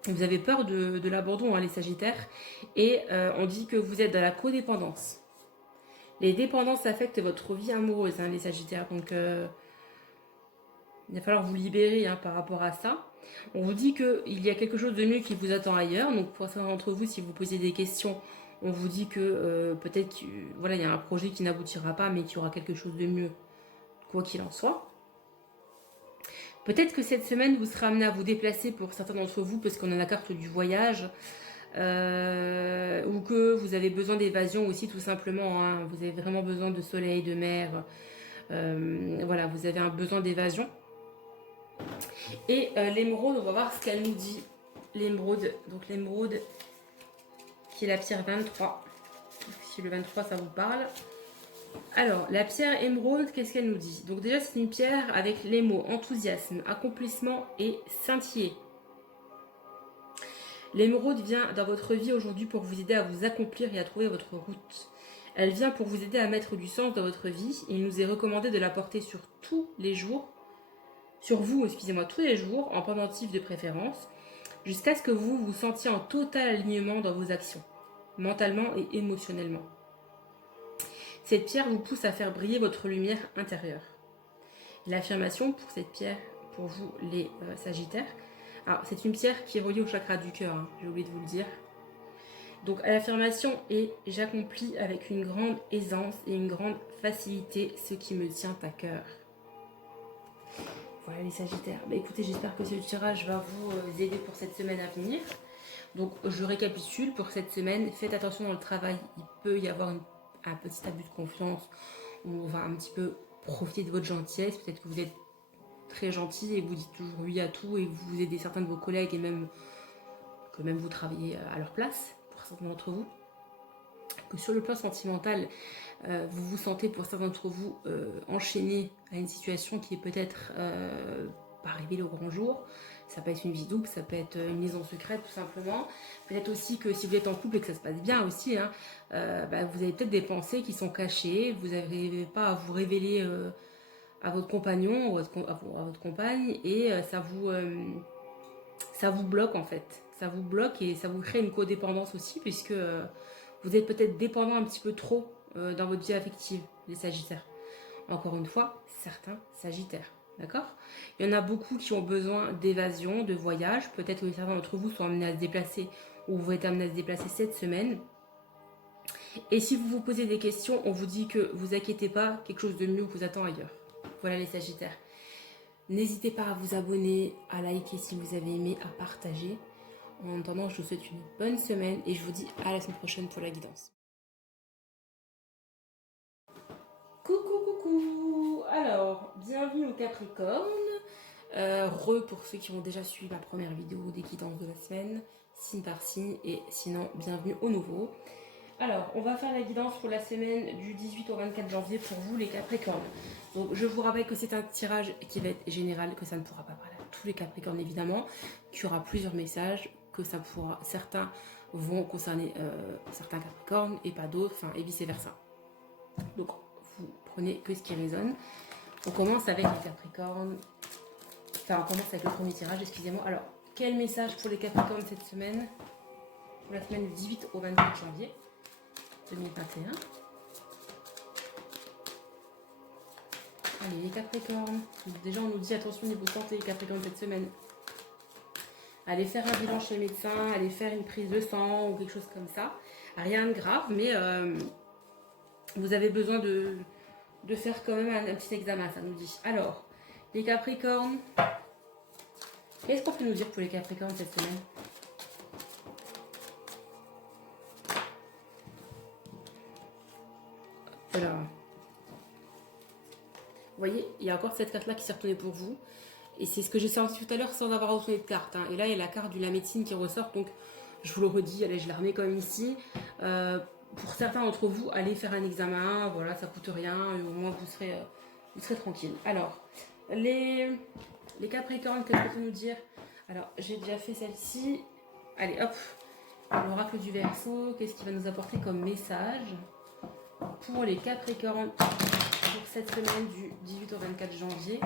Vous avez peur de l'abandon, hein, les Sagittaires, et on dit que vous êtes dans la codépendance. Les dépendances affectent votre vie amoureuse, hein, les Sagittaires, donc il va falloir vous libérer, hein, par rapport à ça. On vous dit qu'il y a quelque chose de mieux qui vous attend ailleurs, donc pour certains d'entre vous, si vous posez des questions, on vous dit que peut-être qu'il voilà, y a un projet qui n'aboutira pas, mais qu'il y aura quelque chose de mieux, quoi qu'il en soit. Peut-être que cette semaine, vous serez amené à vous déplacer pour certains d'entre vous, parce qu'on a la carte du voyage, ou que vous avez besoin d'évasion aussi, tout simplement. Hein. Vous avez vraiment besoin de soleil, de mer. Voilà, vous avez un besoin d'évasion. Et l'émeraude, on va voir ce qu'elle nous dit. L'émeraude, donc l'émeraude qui est la pierre 23. Si le 23 ça vous parle. Alors, la pierre émeraude, qu'est-ce qu'elle nous dit? Donc déjà, c'est une pierre avec les mots enthousiasme, accomplissement et scintiller. L'émeraude vient dans votre vie aujourd'hui pour vous aider à vous accomplir et à trouver votre route. Elle vient pour vous aider à mettre du sens dans votre vie. Il nous est recommandé de la porter sur tous les jours, sur vous, excusez-moi, tous les jours, en pendentif de préférence, jusqu'à ce que vous vous sentiez en total alignement dans vos actions, mentalement et émotionnellement. Cette pierre vous pousse à faire briller votre lumière intérieure. L'affirmation pour cette pierre, pour vous les Sagittaires, alors c'est une pierre qui est reliée au chakra du cœur, hein, j'ai oublié de vous le dire. Donc l'affirmation est « J'accomplis avec une grande aisance et une grande facilité ce qui me tient à cœur ». Voilà les Sagittaires. Bah, écoutez, j'espère que ce tirage va vous aider pour cette semaine à venir. Donc je récapitule pour cette semaine. Faites attention dans le travail, il peut y avoir un petit abus de confiance. On va un petit peu profiter de votre gentillesse. Peut-être que vous êtes très gentil et que vous dites toujours oui à tout et que vous aidez certains de vos collègues et même que même vous travaillez à leur place pour certains d'entre vous. Que sur le plan sentimental, vous vous sentez pour certains d'entre vous enchaîné à une situation qui est peut-être pas révélée au grand jour. Ça peut être une vie double, ça peut être une liaison secrète tout simplement. Peut-être aussi que si vous êtes en couple et que ça se passe bien aussi, hein, vous avez peut-être des pensées qui sont cachées, vous n'arrivez pas à vous révéler à votre compagnon ou à votre compagne et ça vous bloque en fait. Ça vous bloque et ça vous crée une codépendance aussi puisque vous êtes peut-être dépendant un petit peu trop dans votre vie affective, les Sagittaires. Encore une fois, certains Sagittaires. D'accord? Il y en a beaucoup qui ont besoin d'évasion, de voyage. Peut-être que certains d'entre vous sont amenés à se déplacer ou vous êtes amenés à se déplacer cette semaine. Et si vous vous posez des questions, on vous dit que vous inquiétez pas, quelque chose de mieux vous attend ailleurs. Voilà les Sagittaires. N'hésitez pas à vous abonner, à liker si vous avez aimé, à partager. En attendant, je vous souhaite une bonne semaine et je vous dis à la semaine prochaine pour la guidance. Coucou. Alors, bienvenue au Capricorne. Pour ceux qui ont déjà suivi ma première vidéo des guidances de la semaine, signe par signe, et sinon, bienvenue au nouveau. Alors, on va faire la guidance pour la semaine du 18 au 24 janvier pour vous les Capricornes. Donc, je vous rappelle que c'est un tirage qui va être général, que ça ne pourra pas parler à tous les Capricornes évidemment, qu'il y aura plusieurs messages, que ça pourra, certains vont concerner certains Capricornes et pas d'autres, enfin, et vice versa. Donc, vous prenez que ce qui résonne. On commence avec les Capricornes. Enfin, on commence avec le premier tirage, excusez-moi. Alors, quel message pour les Capricornes cette semaine? Pour la semaine du 18 au 24 janvier 2021. Allez, les Capricornes. Déjà, on nous dit attention niveau santé, les Capricornes cette semaine. Allez faire un bilan chez le médecin, allez faire une prise de sang ou quelque chose comme ça. Rien de grave, mais vous avez besoin de faire quand même un petit examen, ça nous dit. Alors, les Capricornes. Qu'est-ce qu'on peut nous dire pour les Capricornes cette semaine? Voilà. Vous voyez, il y a encore cette carte-là qui s'est retournée pour vous. Et c'est ce que j'ai senti tout à l'heure sans avoir retourné de carte. Hein. Et là, il y a la carte de la médecine qui ressort. Donc, je vous le redis, allez, je la remets comme ici. Pour certains d'entre vous, allez faire un examen. Voilà, ça coûte rien. Et au moins, vous serez tranquille. Alors, les Capricornes, qu'est-ce qu'on peut nous dire? Alors, j'ai déjà fait celle-ci. Allez, hop. L'oracle du Verseau, qu'est-ce qu'il va nous apporter comme message pour les Capricornes pour cette semaine du 18 au 24 janvier?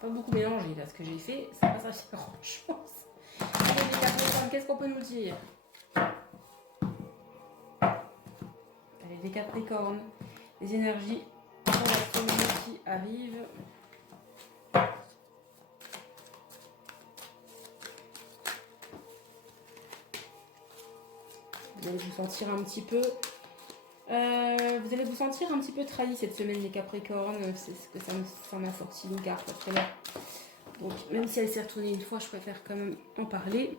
Pas beaucoup mélangé là ce que j'ai fait, ça passe à faire grand chose. Allez les Capricornes, qu'est-ce qu'on peut nous dire? Allez les Capricornes, les énergies pour la semaine qui arrive. Vous allez vous sentir un petit peu trahi cette semaine les Capricornes. C'est ce que ça m'a sorti une carte après là. Donc même si elle s'est retournée une fois, je préfère quand même en parler.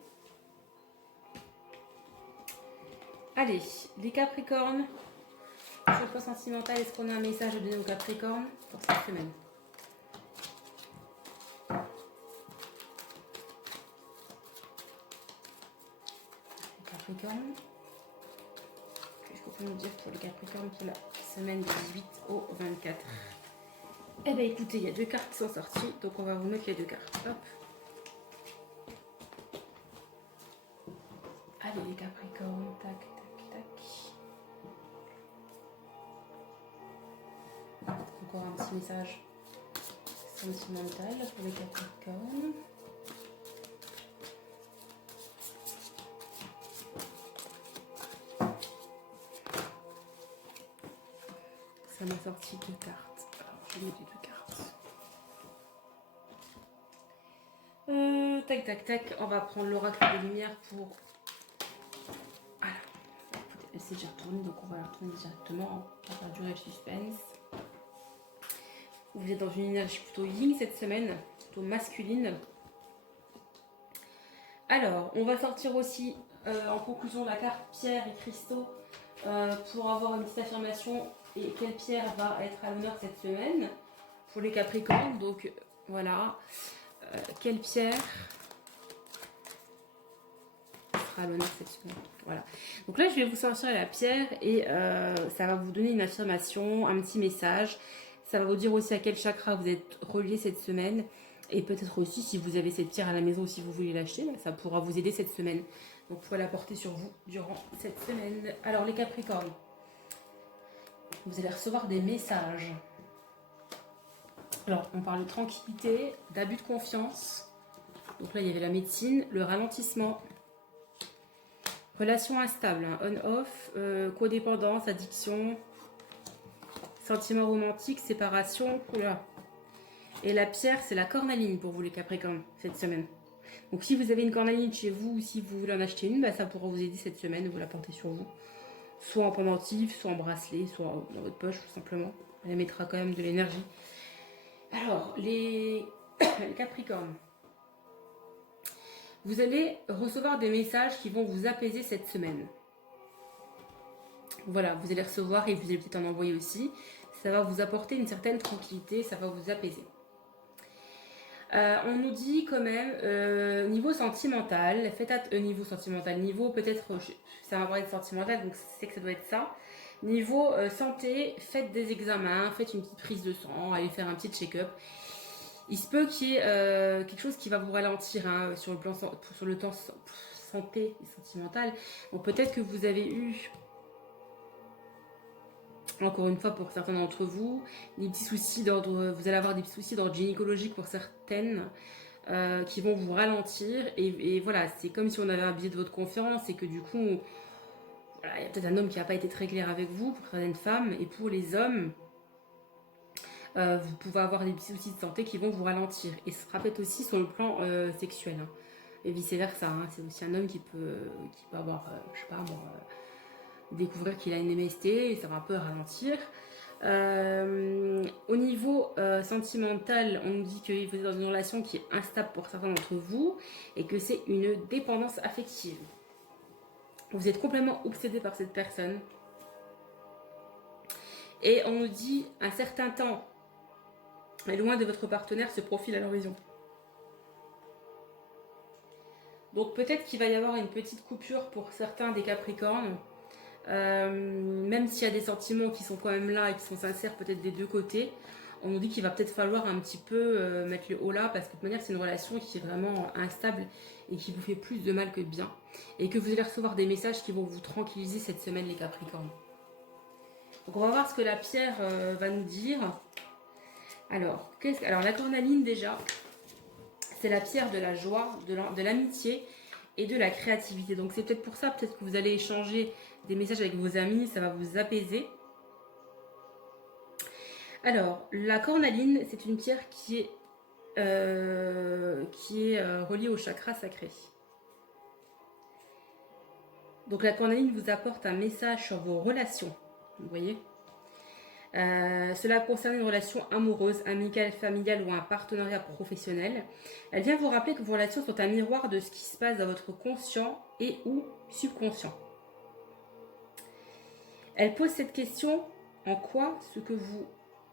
Allez, les Capricornes. Sur le plan sentimental, est-ce qu'on a un message à donner aux Capricornes pour cette semaine? Les Capricornes. Qu'est-ce qu'on peut nous dire pour les Capricornes pour la semaine du 18 au 24? Eh bien écoutez, il y a deux cartes qui sont sorties, donc on va vous mettre les deux cartes. Hop. Allez les Capricornes, tac, tac, tac. Encore un petit message sentimental pour les Capricornes. Ça m'a sorti deux cartes. Alors, je vais mettre les deux cartes. Tac, tac, tac. On va prendre l'oracle des lumières pour... Voilà. c'est déjà retourné, donc on va la retourner directement. On va faire durer le suspense. Vous êtes dans une énergie plutôt yin cette semaine, plutôt masculine. Alors, on va sortir aussi en conclusion la carte pierre et cristaux pour avoir une petite affirmation et quelle pierre va être à l'honneur cette semaine pour les Capricornes. Donc voilà, quelle pierre sera à l'honneur cette semaine. Voilà. Donc là, je vais vous sortir la pierre et ça va vous donner une affirmation, un petit message. Ça va vous dire aussi à quel chakra vous êtes relié cette semaine. Et peut-être aussi, si vous avez cette pierre à la maison ou si vous voulez l'acheter, ça pourra vous aider cette semaine. Donc, vous pourrez la porter sur vous durant cette semaine. Alors, les Capricornes, vous allez recevoir des messages. Alors, on parle de tranquillité, d'abus de confiance. Donc là, il y avait la médecine, le ralentissement, relation instable, hein, on-off, codépendance, addiction, sentiments romantiques, séparation, oula. Et la pierre, c'est la cornaline pour vous les Capricornes cette semaine. Donc si vous avez une cornaline chez vous ou si vous voulez en acheter une, ça pourra vous aider cette semaine, vous la porter sur vous. Soit en pendentif, soit en bracelet, soit dans votre poche tout simplement. Elle mettra quand même de l'énergie. Alors, les Capricornes, vous allez recevoir des messages qui vont vous apaiser cette semaine. Voilà, vous allez recevoir et vous allez peut-être en envoyer aussi. Ça va vous apporter une certaine tranquillité, ça va vous apaiser. On nous dit quand même, niveau sentimental, faites niveau sentimental, niveau peut-être, ça va être sentimental, donc c'est que ça doit être ça. Niveau santé, faites des examens, faites une petite prise de sang, allez faire un petit check-up. Il se peut qu'il y ait quelque chose qui va vous ralentir hein, sur le temps santé et sentimental. Donc peut-être que vous avez eu... Encore une fois, pour certains d'entre vous, des petits soucis d'ordre, vous allez avoir des petits soucis d'ordre gynécologique pour certaines qui vont vous ralentir. Et voilà, c'est comme si on avait abusé de votre confiance et que du coup, voilà, il y a peut-être un homme qui n'a pas été très clair avec vous, pour certaines femmes. Et pour les hommes, vous pouvez avoir des petits soucis de santé qui vont vous ralentir. Et ce sera peut-être aussi sur le plan sexuel. Hein. Et vice-versa, hein. C'est aussi un homme qui peut avoir, je sais pas moi... découvrir qu'il a une MST et ça va un peu ralentir. Au niveau sentimental, on nous dit que vous êtes dans une relation qui est instable pour certains d'entre vous et que c'est une dépendance affective. Vous êtes complètement obsédé par cette personne. Et on nous dit un certain temps loin de votre partenaire se profile à l'horizon. Donc peut-être qu'il va y avoir une petite coupure pour certains des Capricornes. Même s'il y a des sentiments qui sont quand même là et qui sont sincères peut-être des deux côtés, on nous dit qu'il va peut-être falloir un petit peu mettre le haut là parce que de toute manière c'est une relation qui est vraiment instable et qui vous fait plus de mal que de bien et que vous allez recevoir des messages qui vont vous tranquilliser cette semaine les Capricornes. Donc on va voir ce que la pierre va nous dire. Alors la cornaline déjà, c'est la pierre de la joie, de l'amitié et de la créativité. Donc c'est peut-être pour ça, peut-être que vous allez échanger des messages avec vos amis, ça va vous apaiser. Alors, la cornaline, c'est une pierre qui est reliée au chakra sacré. Donc la cornaline vous apporte un message sur vos relations, vous voyez. Cela concerne une relation amoureuse, amicale, familiale ou un partenariat professionnel. Elle vient vous rappeler que vos relations sont un miroir de ce qui se passe dans votre conscient et ou subconscient. Elle pose cette question, en quoi ce que vous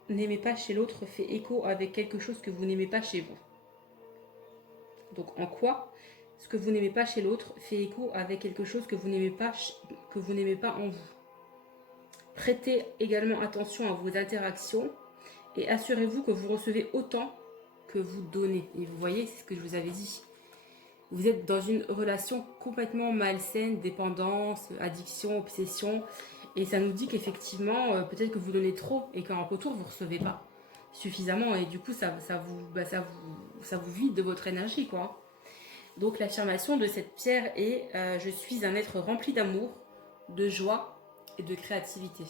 n'aimez pas chez l'autre fait écho avec quelque chose que vous n'aimez pas chez vous. Donc en quoi ce que vous n'aimez pas chez l'autre fait écho avec quelque chose que vous n'aimez pas en vous. Prêtez également attention à vos interactions et assurez-vous que vous recevez autant que vous donnez. Et vous voyez, c'est ce que je vous avais dit. Vous êtes dans une relation complètement malsaine, dépendance, addiction, obsession. Et ça nous dit qu'effectivement, peut-être que vous donnez trop et qu'en retour, vous ne recevez pas suffisamment. Et du coup, ça vous vide de votre énergie, quoi. Donc l'affirmation de cette pierre est « Je suis un être rempli d'amour, de joie et de créativité ».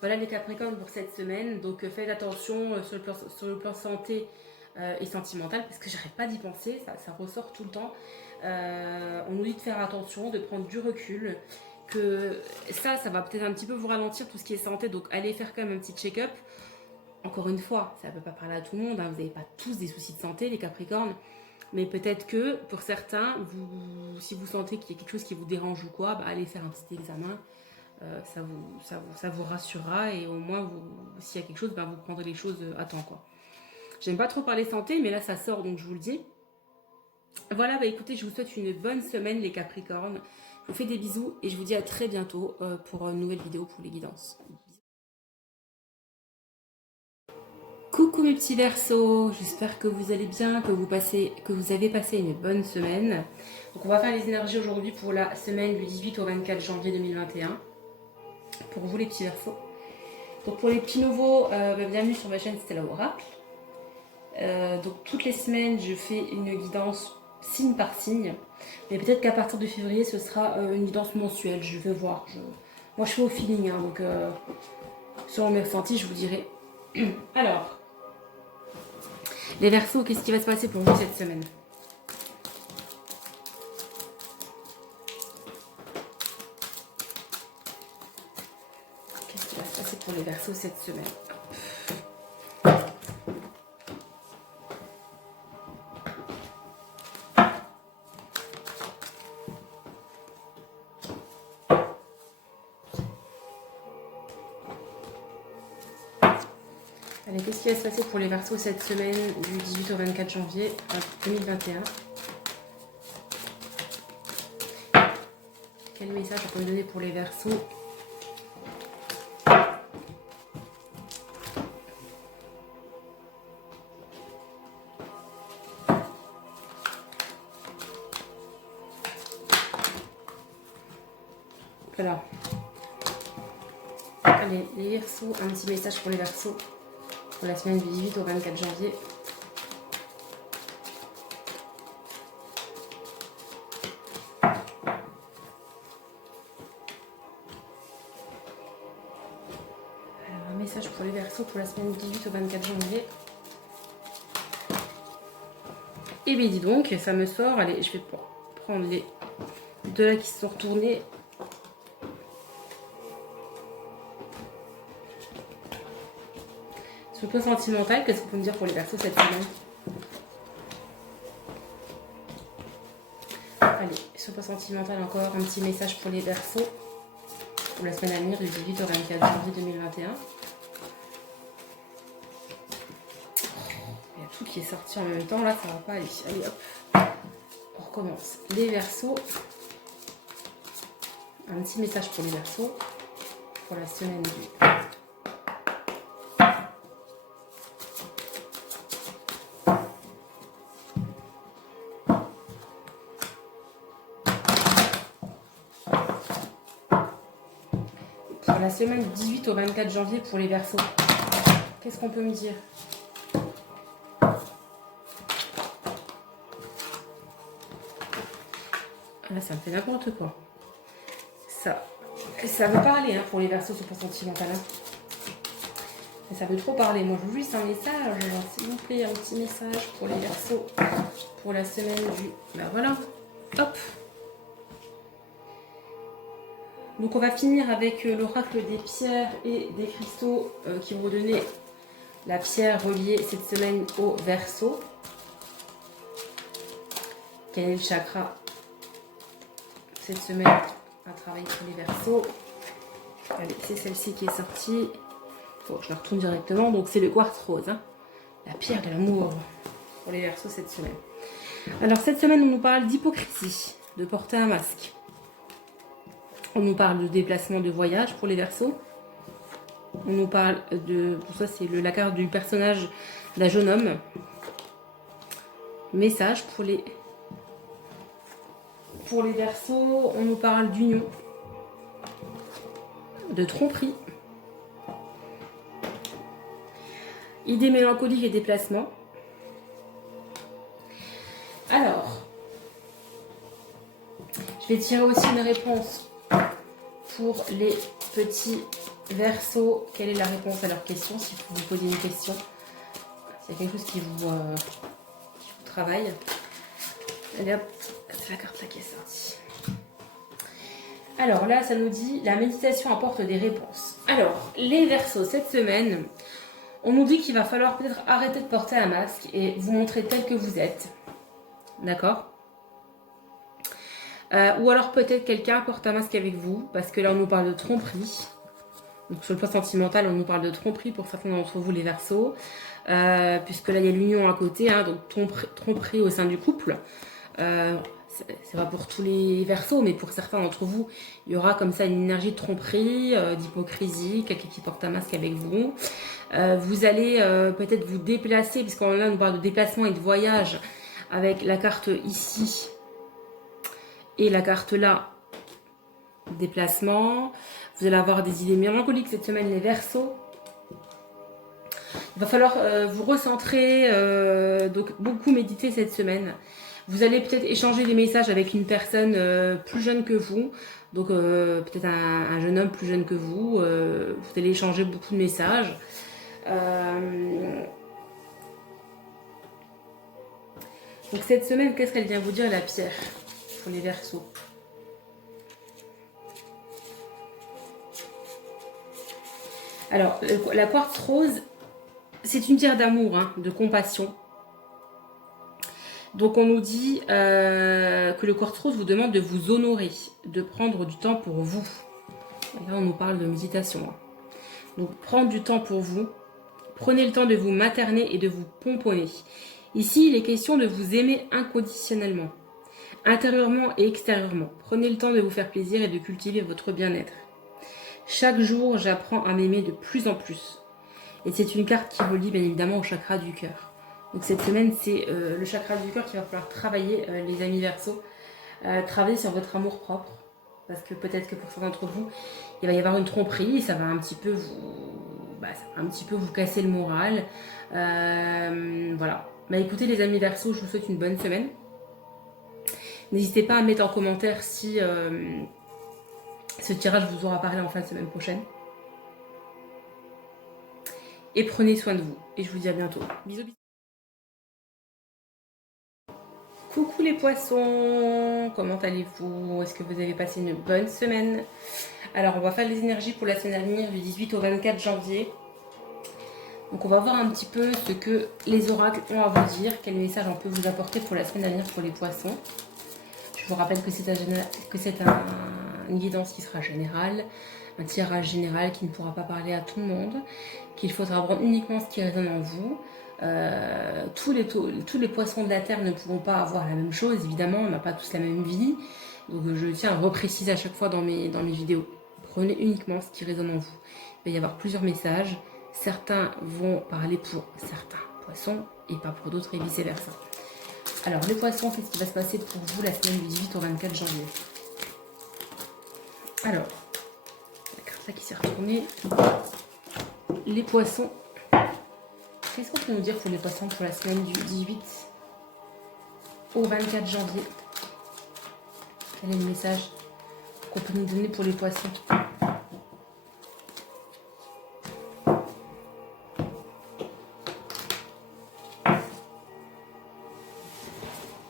Voilà les Capricornes pour cette semaine. Donc faites attention sur le plan santé. et sentimentale, parce que j'arrête pas d'y penser, ça ressort tout le temps. On nous dit de faire attention, de prendre du recul, que ça va peut-être un petit peu vous ralentir tout ce qui est santé, donc allez faire quand même un petit check-up. Encore une fois, ça ne peut pas parler à tout le monde, hein, vous n'avez pas tous des soucis de santé, les Capricornes, mais peut-être que pour certains, si vous sentez qu'il y a quelque chose qui vous dérange ou quoi, bah, allez faire un petit examen, ça vous rassurera, et au moins, s'il y a quelque chose, bah, vous prendrez les choses à temps, quoi. J'aime pas trop parler santé, mais là ça sort, donc je vous le dis. Voilà, bah écoutez, je vous souhaite une bonne semaine les Capricornes. Je vous fais des bisous et je vous dis à très bientôt pour une nouvelle vidéo pour les guidances. Coucou mes petits Verseaux, j'espère que vous allez bien, que vous avez passé une bonne semaine. Donc on va faire les énergies aujourd'hui pour la semaine du 18 au 24 janvier 2021. Pour vous les petits Verseaux. Donc pour les petits nouveaux, bienvenue sur ma chaîne Stella Oracle. Donc toutes les semaines je fais une guidance signe par signe, mais peut-être qu'à partir de février ce sera une guidance mensuelle, je vais voir. Moi je fais au feeling, hein, donc selon mes ressentis je vous dirai. Alors, les Verseaux, qu'est-ce qui va se passer pour vous cette semaine? Qu'est-ce qui va se passer pour les Verseaux cette semaine? Allez, qu'est-ce qui va se passer pour les Verseaux cette semaine du 18 au 24 janvier 2021? Quel message on peut me donner pour les Verseaux? Voilà. Allez, les Verseaux, un petit message pour les Verseaux pour la semaine du 18 au 24 janvier. Alors, un message pour les Verseaux pour la semaine du 18 au 24 janvier. Et bien dis donc, ça me sort. Allez, je vais prendre les deux là qui se sont retournés. Sur le plan sentimental, qu'est-ce qu'on peut me dire pour les Verseaux cette semaine? Allez, sur le plan sentimental, encore un petit message pour les Verseaux pour la semaine à venir du 18 au 24 janvier 2021. Il y a tout qui est sorti en même temps, là ça va pas aller. Allez hop, on recommence. Les Verseaux, un petit message pour les Verseaux pour la semaine du la semaine du 18 au 24 janvier pour les Verseaux. Qu'est-ce qu'on peut me dire? Là, ça me fait n'importe quoi. Ça veut parler hein, pour les Verseaux sur le plan sentimental. Hein. Ça veut trop parler. Moi, je veux juste un message. S'il vous plaît, un petit message pour les Verseaux pour la semaine du... Ben voilà. Hop. Donc on va finir avec l'oracle des pierres et des cristaux qui vont donner la pierre reliée cette semaine au Verseau. Quel est le chakra cette semaine à travailler pour les Verseaux? Allez, c'est celle-ci qui est sortie. Bon, je la retourne directement. Donc c'est le quartz rose, hein, la pierre de l'amour pour les Verseaux cette semaine. Alors cette semaine on nous parle d'hypocrisie, de porter un masque. On nous parle de déplacement de voyage pour les Verseaux. On nous parle de... Pour ça, c'est la carte du personnage d'un jeune homme. Message pour les Verseaux. On nous parle d'union. De tromperie. Idées mélancoliques et déplacement. Alors, je vais tirer aussi une réponse pour les petits Verseaux. Quelle est la réponse à leur question? Si vous vous posez une question, Il y a quelque chose qui vous travaille. Allez hop, c'est la carte là qui est sortie. Alors là, ça nous dit la méditation apporte des réponses. Alors, les Verseaux, cette semaine, on nous dit qu'il va falloir peut-être arrêter de porter un masque et vous montrer tel que vous êtes. D'accord ? Ou alors peut-être quelqu'un porte un masque avec vous, parce que là on nous parle de tromperie. Donc sur le plan sentimental, on nous parle de tromperie pour certains d'entre vous les Verseaux, puisque là il y a l'union à côté, hein, donc tromperie au sein du couple. C'est pas pour tous les Verseaux, mais pour certains d'entre vous, il y aura comme ça une énergie de tromperie, d'hypocrisie, quelqu'un qui porte un masque avec vous. Vous allez peut-être vous déplacer, puisqu'on là on nous parle de déplacement et de voyage, avec la carte ici. Et la carte là, déplacement. Vous allez avoir des idées mélancoliques cette semaine, les Verseaux. Il va falloir vous recentrer, donc beaucoup méditer cette semaine. Vous allez peut-être échanger des messages avec une personne plus jeune que vous. Donc peut-être un jeune homme plus jeune que vous. Vous allez échanger beaucoup de messages. Donc cette semaine, qu'est-ce qu'elle vient vous dire la pierre pour les Verseaux? Alors, la quartz rose, c'est une pierre d'amour, hein, de compassion. Donc on nous dit que le quartz rose vous demande de vous honorer, de prendre du temps pour vous. Et là, on nous parle de méditation. Hein. Donc prendre du temps pour vous. Prenez le temps de vous materner et de vous pomponner. Ici, il est question de vous aimer inconditionnellement, intérieurement et extérieurement. Prenez le temps de vous faire plaisir et de cultiver votre bien-être. Chaque jour, j'apprends à m'aimer de plus en plus. Et c'est une carte qui relie bien évidemment au chakra du cœur. Donc cette semaine, c'est le chakra du cœur qu'il va falloir travailler, les amis Verseaux. Travailler sur votre amour propre. Parce que peut-être que pour certains d'entre vous, il va y avoir une tromperie et ça va un petit peu vous casser le moral. Voilà. Bah écoutez les amis Verseaux, je vous souhaite une bonne semaine. N'hésitez pas à mettre en commentaire si ce tirage vous aura parlé en fin de semaine prochaine. Et prenez soin de vous. Et je vous dis à bientôt. Bisous, bisous. Coucou les poissons, comment allez-vous? Est-ce que vous avez passé une bonne semaine? Alors on va faire les énergies pour la semaine à venir du 18 au 24 janvier. Donc on va voir un petit peu ce que les oracles ont à vous dire, quel message on peut vous apporter pour la semaine à venir pour les poissons. Je vous rappelle que c'est une guidance qui sera générale, un tirage général qui ne pourra pas parler à tout le monde, qu'il faudra prendre uniquement ce qui résonne en vous. Tous les poissons de la terre ne pourront pas avoir la même chose, évidemment, on n'a pas tous la même vie. Donc je tiens à repréciser à chaque fois dans mes vidéos. Prenez uniquement ce qui résonne en vous. Il va y avoir plusieurs messages. Certains vont parler pour certains poissons et pas pour d'autres et vice versa. Alors les poissons, qu'est-ce qui va se passer pour vous la semaine du 18 au 24 janvier? Alors, la carte là qui s'est retournée. Les poissons. Qu'est-ce qu'on peut nous dire pour les poissons pour la semaine du 18 au 24 janvier? Quel est le message qu'on peut nous donner pour les poissons?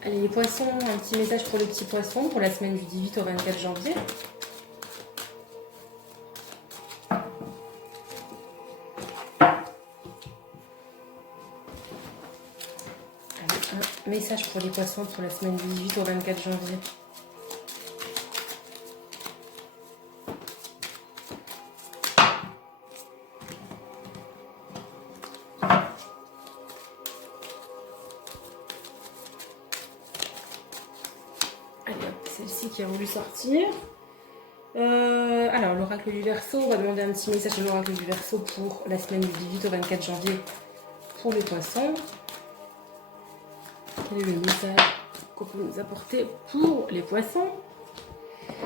Allez les poissons, un petit message pour les petits poissons pour la semaine du 18 au 24 janvier. Message pour les poissons pour la semaine du 18 au 24 janvier. Allez hop, celle-ci qui a voulu sortir. Alors l'oracle du Verseau, on va demander un petit message de l'oracle du Verseau pour la semaine du 18 au 24 janvier pour les poissons. Quel est le message qu'on peut nous apporter pour les poissons?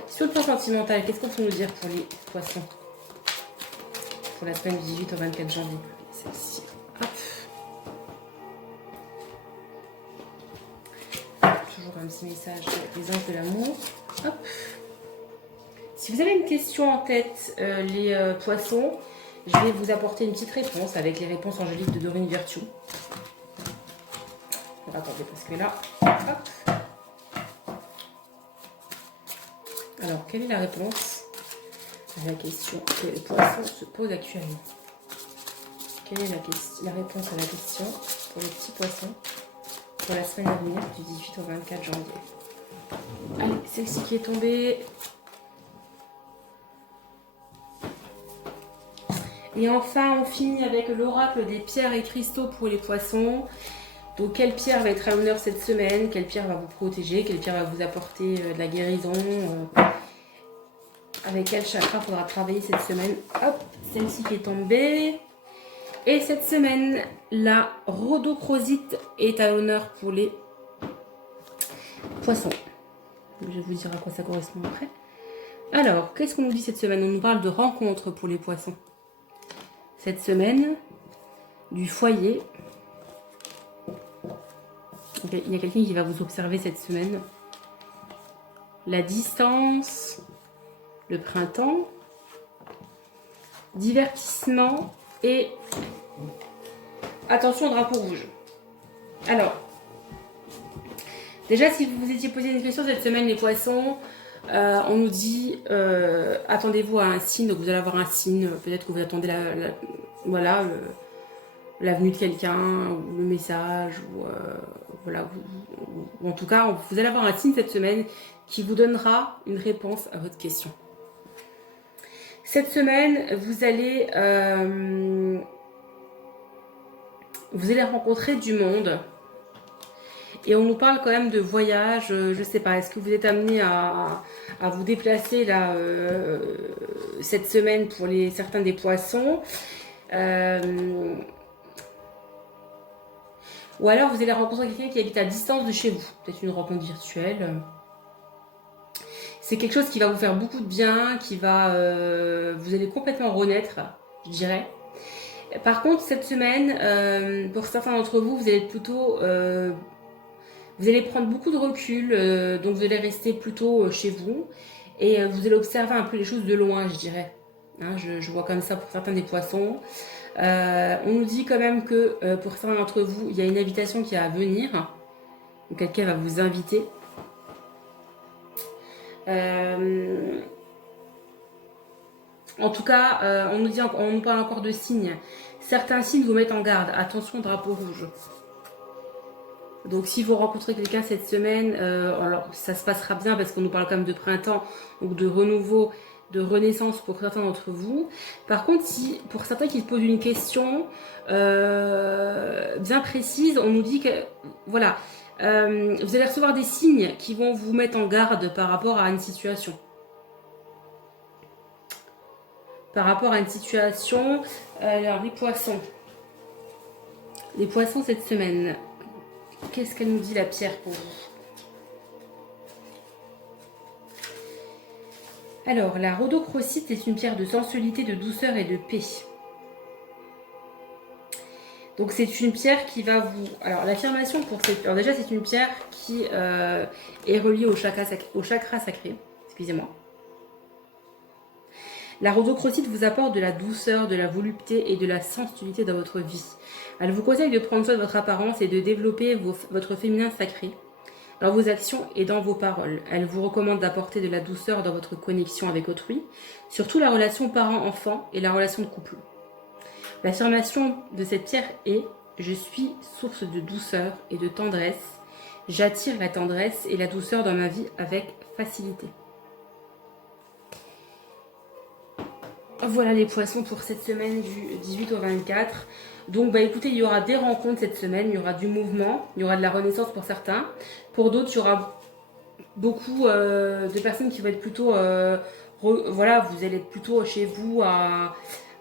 Sur le plan sentimental, qu'est-ce qu'on peut nous dire pour les poissons pour la semaine du 18 au 24 janvier? Celle-ci. Toujours un petit message des anges de l'amour. Hop. Si vous avez une question en tête, les poissons, je vais vous apporter une petite réponse avec les réponses angéliques de Dorine Virtue. attendez, parce que là, hop. Alors, quelle est la réponse à la question que les poissons se posent actuellement? Quelle est la réponse à la question pour les petits poissons pour la semaine à venir du 18 au 24 janvier? Allez, celle-ci qui est tombée. Et enfin, on finit avec l'oracle des pierres et cristaux pour les poissons. Donc, quelle pierre va être à l'honneur cette semaine? Quelle pierre va vous protéger? Quelle pierre va vous apporter de la guérison? Avec quel chakra faudra travailler cette semaine? Hop, celle-ci qui est tombée. Et cette semaine, la rhodochrosite est à l'honneur pour les poissons. Je vais vous dire à quoi ça correspond après. Alors, qu'est-ce qu'on nous dit cette semaine? On nous parle de rencontres pour les poissons. Cette semaine, du foyer. Okay, il y a quelqu'un qui va vous observer cette semaine. La distance, le printemps, divertissement et attention au drapeau rouge. Alors, déjà, si vous vous étiez posé une question cette semaine, les poissons, on nous dit attendez-vous à un signe. Donc vous allez avoir un signe, peut-être que vous attendez voilà, la venue de quelqu'un, ou le message, ou voilà, ou en tout cas, vous allez avoir un signe cette semaine qui vous donnera une réponse à votre question. Cette semaine, vous allez rencontrer du monde. Et on nous parle quand même de voyage, je sais pas, est-ce que vous êtes amené à vous déplacer là cette semaine pour certains des poissons ou alors vous allez rencontrer quelqu'un qui habite à distance de chez vous, peut-être une rencontre virtuelle. C'est quelque chose qui va vous faire beaucoup de bien, qui va, vous allez complètement renaître, je dirais. Par contre, cette semaine, pour certains d'entre vous, vous allez être plutôt... vous allez prendre beaucoup de recul, donc vous allez rester plutôt chez vous. Et vous allez observer un peu les choses de loin, je dirais. Hein, je vois comme ça pour certains des poissons. On nous dit quand même que pour certains d'entre vous, il y a une invitation qui va venir. Donc quelqu'un va vous inviter. En tout cas, on nous parle encore de signes. Certains signes vous mettent en garde. Attention, drapeau rouge. Donc si vous rencontrez quelqu'un cette semaine, alors ça se passera bien parce qu'on nous parle quand même de printemps, donc de renouveau, de renaissance pour certains d'entre vous. Par contre, si pour certains qui se posent une question bien précise, on nous dit que voilà, vous allez recevoir des signes qui vont vous mettre en garde par rapport à une situation. Par rapport à une situation, alors les poissons. Les poissons cette semaine. Qu'est-ce qu'elle nous dit la pierre pour vous? Alors, la rhodochrosite est une pierre de sensualité, de douceur et de paix. Donc, c'est une pierre qui va vous... Alors, l'affirmation pour cette... Alors, déjà, c'est une pierre qui est reliée au chakra sacré. Excusez-moi. La rhodochrosite vous apporte de la douceur, de la volupté et de la sensualité dans votre vie. Elle vous conseille de prendre soin de votre apparence et de développer votre féminin sacré dans vos actions et dans vos paroles. Elle vous recommande d'apporter de la douceur dans votre connexion avec autrui, surtout la relation parent-enfant et la relation de couple. L'affirmation de cette pierre est « Je suis source de douceur et de tendresse. J'attire la tendresse et la douceur dans ma vie avec facilité. » Voilà les poissons pour cette semaine du 18 au 24. Donc bah écoutez, il y aura des rencontres cette semaine, il y aura du mouvement, il y aura de la renaissance pour certains. Pour d'autres, il y aura beaucoup de personnes qui vont être plutôt... voilà, vous allez être plutôt chez vous à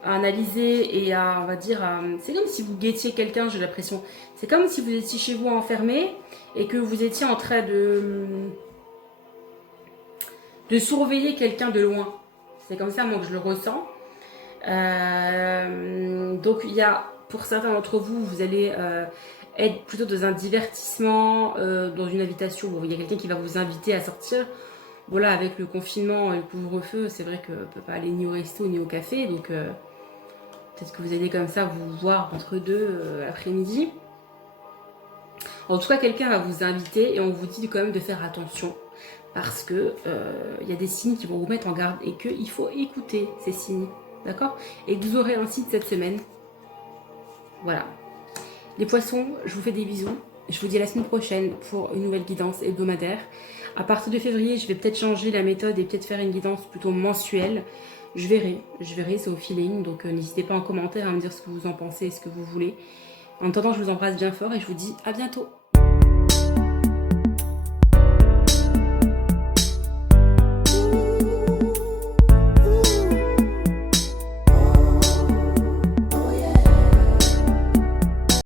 analyser et à, on va dire, c'est comme si vous guettiez quelqu'un, j'ai l'impression. C'est comme si vous étiez chez vous enfermé et que vous étiez en train de surveiller quelqu'un de loin. C'est comme ça, moi, que je le ressens. Donc, il y a, pour certains d'entre vous, vous allez être plutôt dans un divertissement, dans une invitation. Bon, il y a quelqu'un qui va vous inviter à sortir. Voilà, avec le confinement et le couvre-feu, c'est vrai qu'on ne peut pas aller ni au resto ni au café. Donc, peut-être que vous allez comme ça vous voir entre deux l'après-midi. En tout cas, quelqu'un va vous inviter et on vous dit quand même de faire attention parce que il y a des signes qui vont vous mettre en garde et qu'il faut écouter ces signes, d'accord? Et que vous aurez un signe cette semaine. Voilà. Les poissons, je vous fais des bisous. Je vous dis à la semaine prochaine pour une nouvelle guidance hebdomadaire. À partir de février, je vais peut-être changer la méthode et peut-être faire une guidance plutôt mensuelle. Je verrai, c'est au feeling. Donc n'hésitez pas en commentaire à me dire ce que vous en pensez et ce que vous voulez. En attendant, je vous embrasse bien fort et je vous dis à bientôt.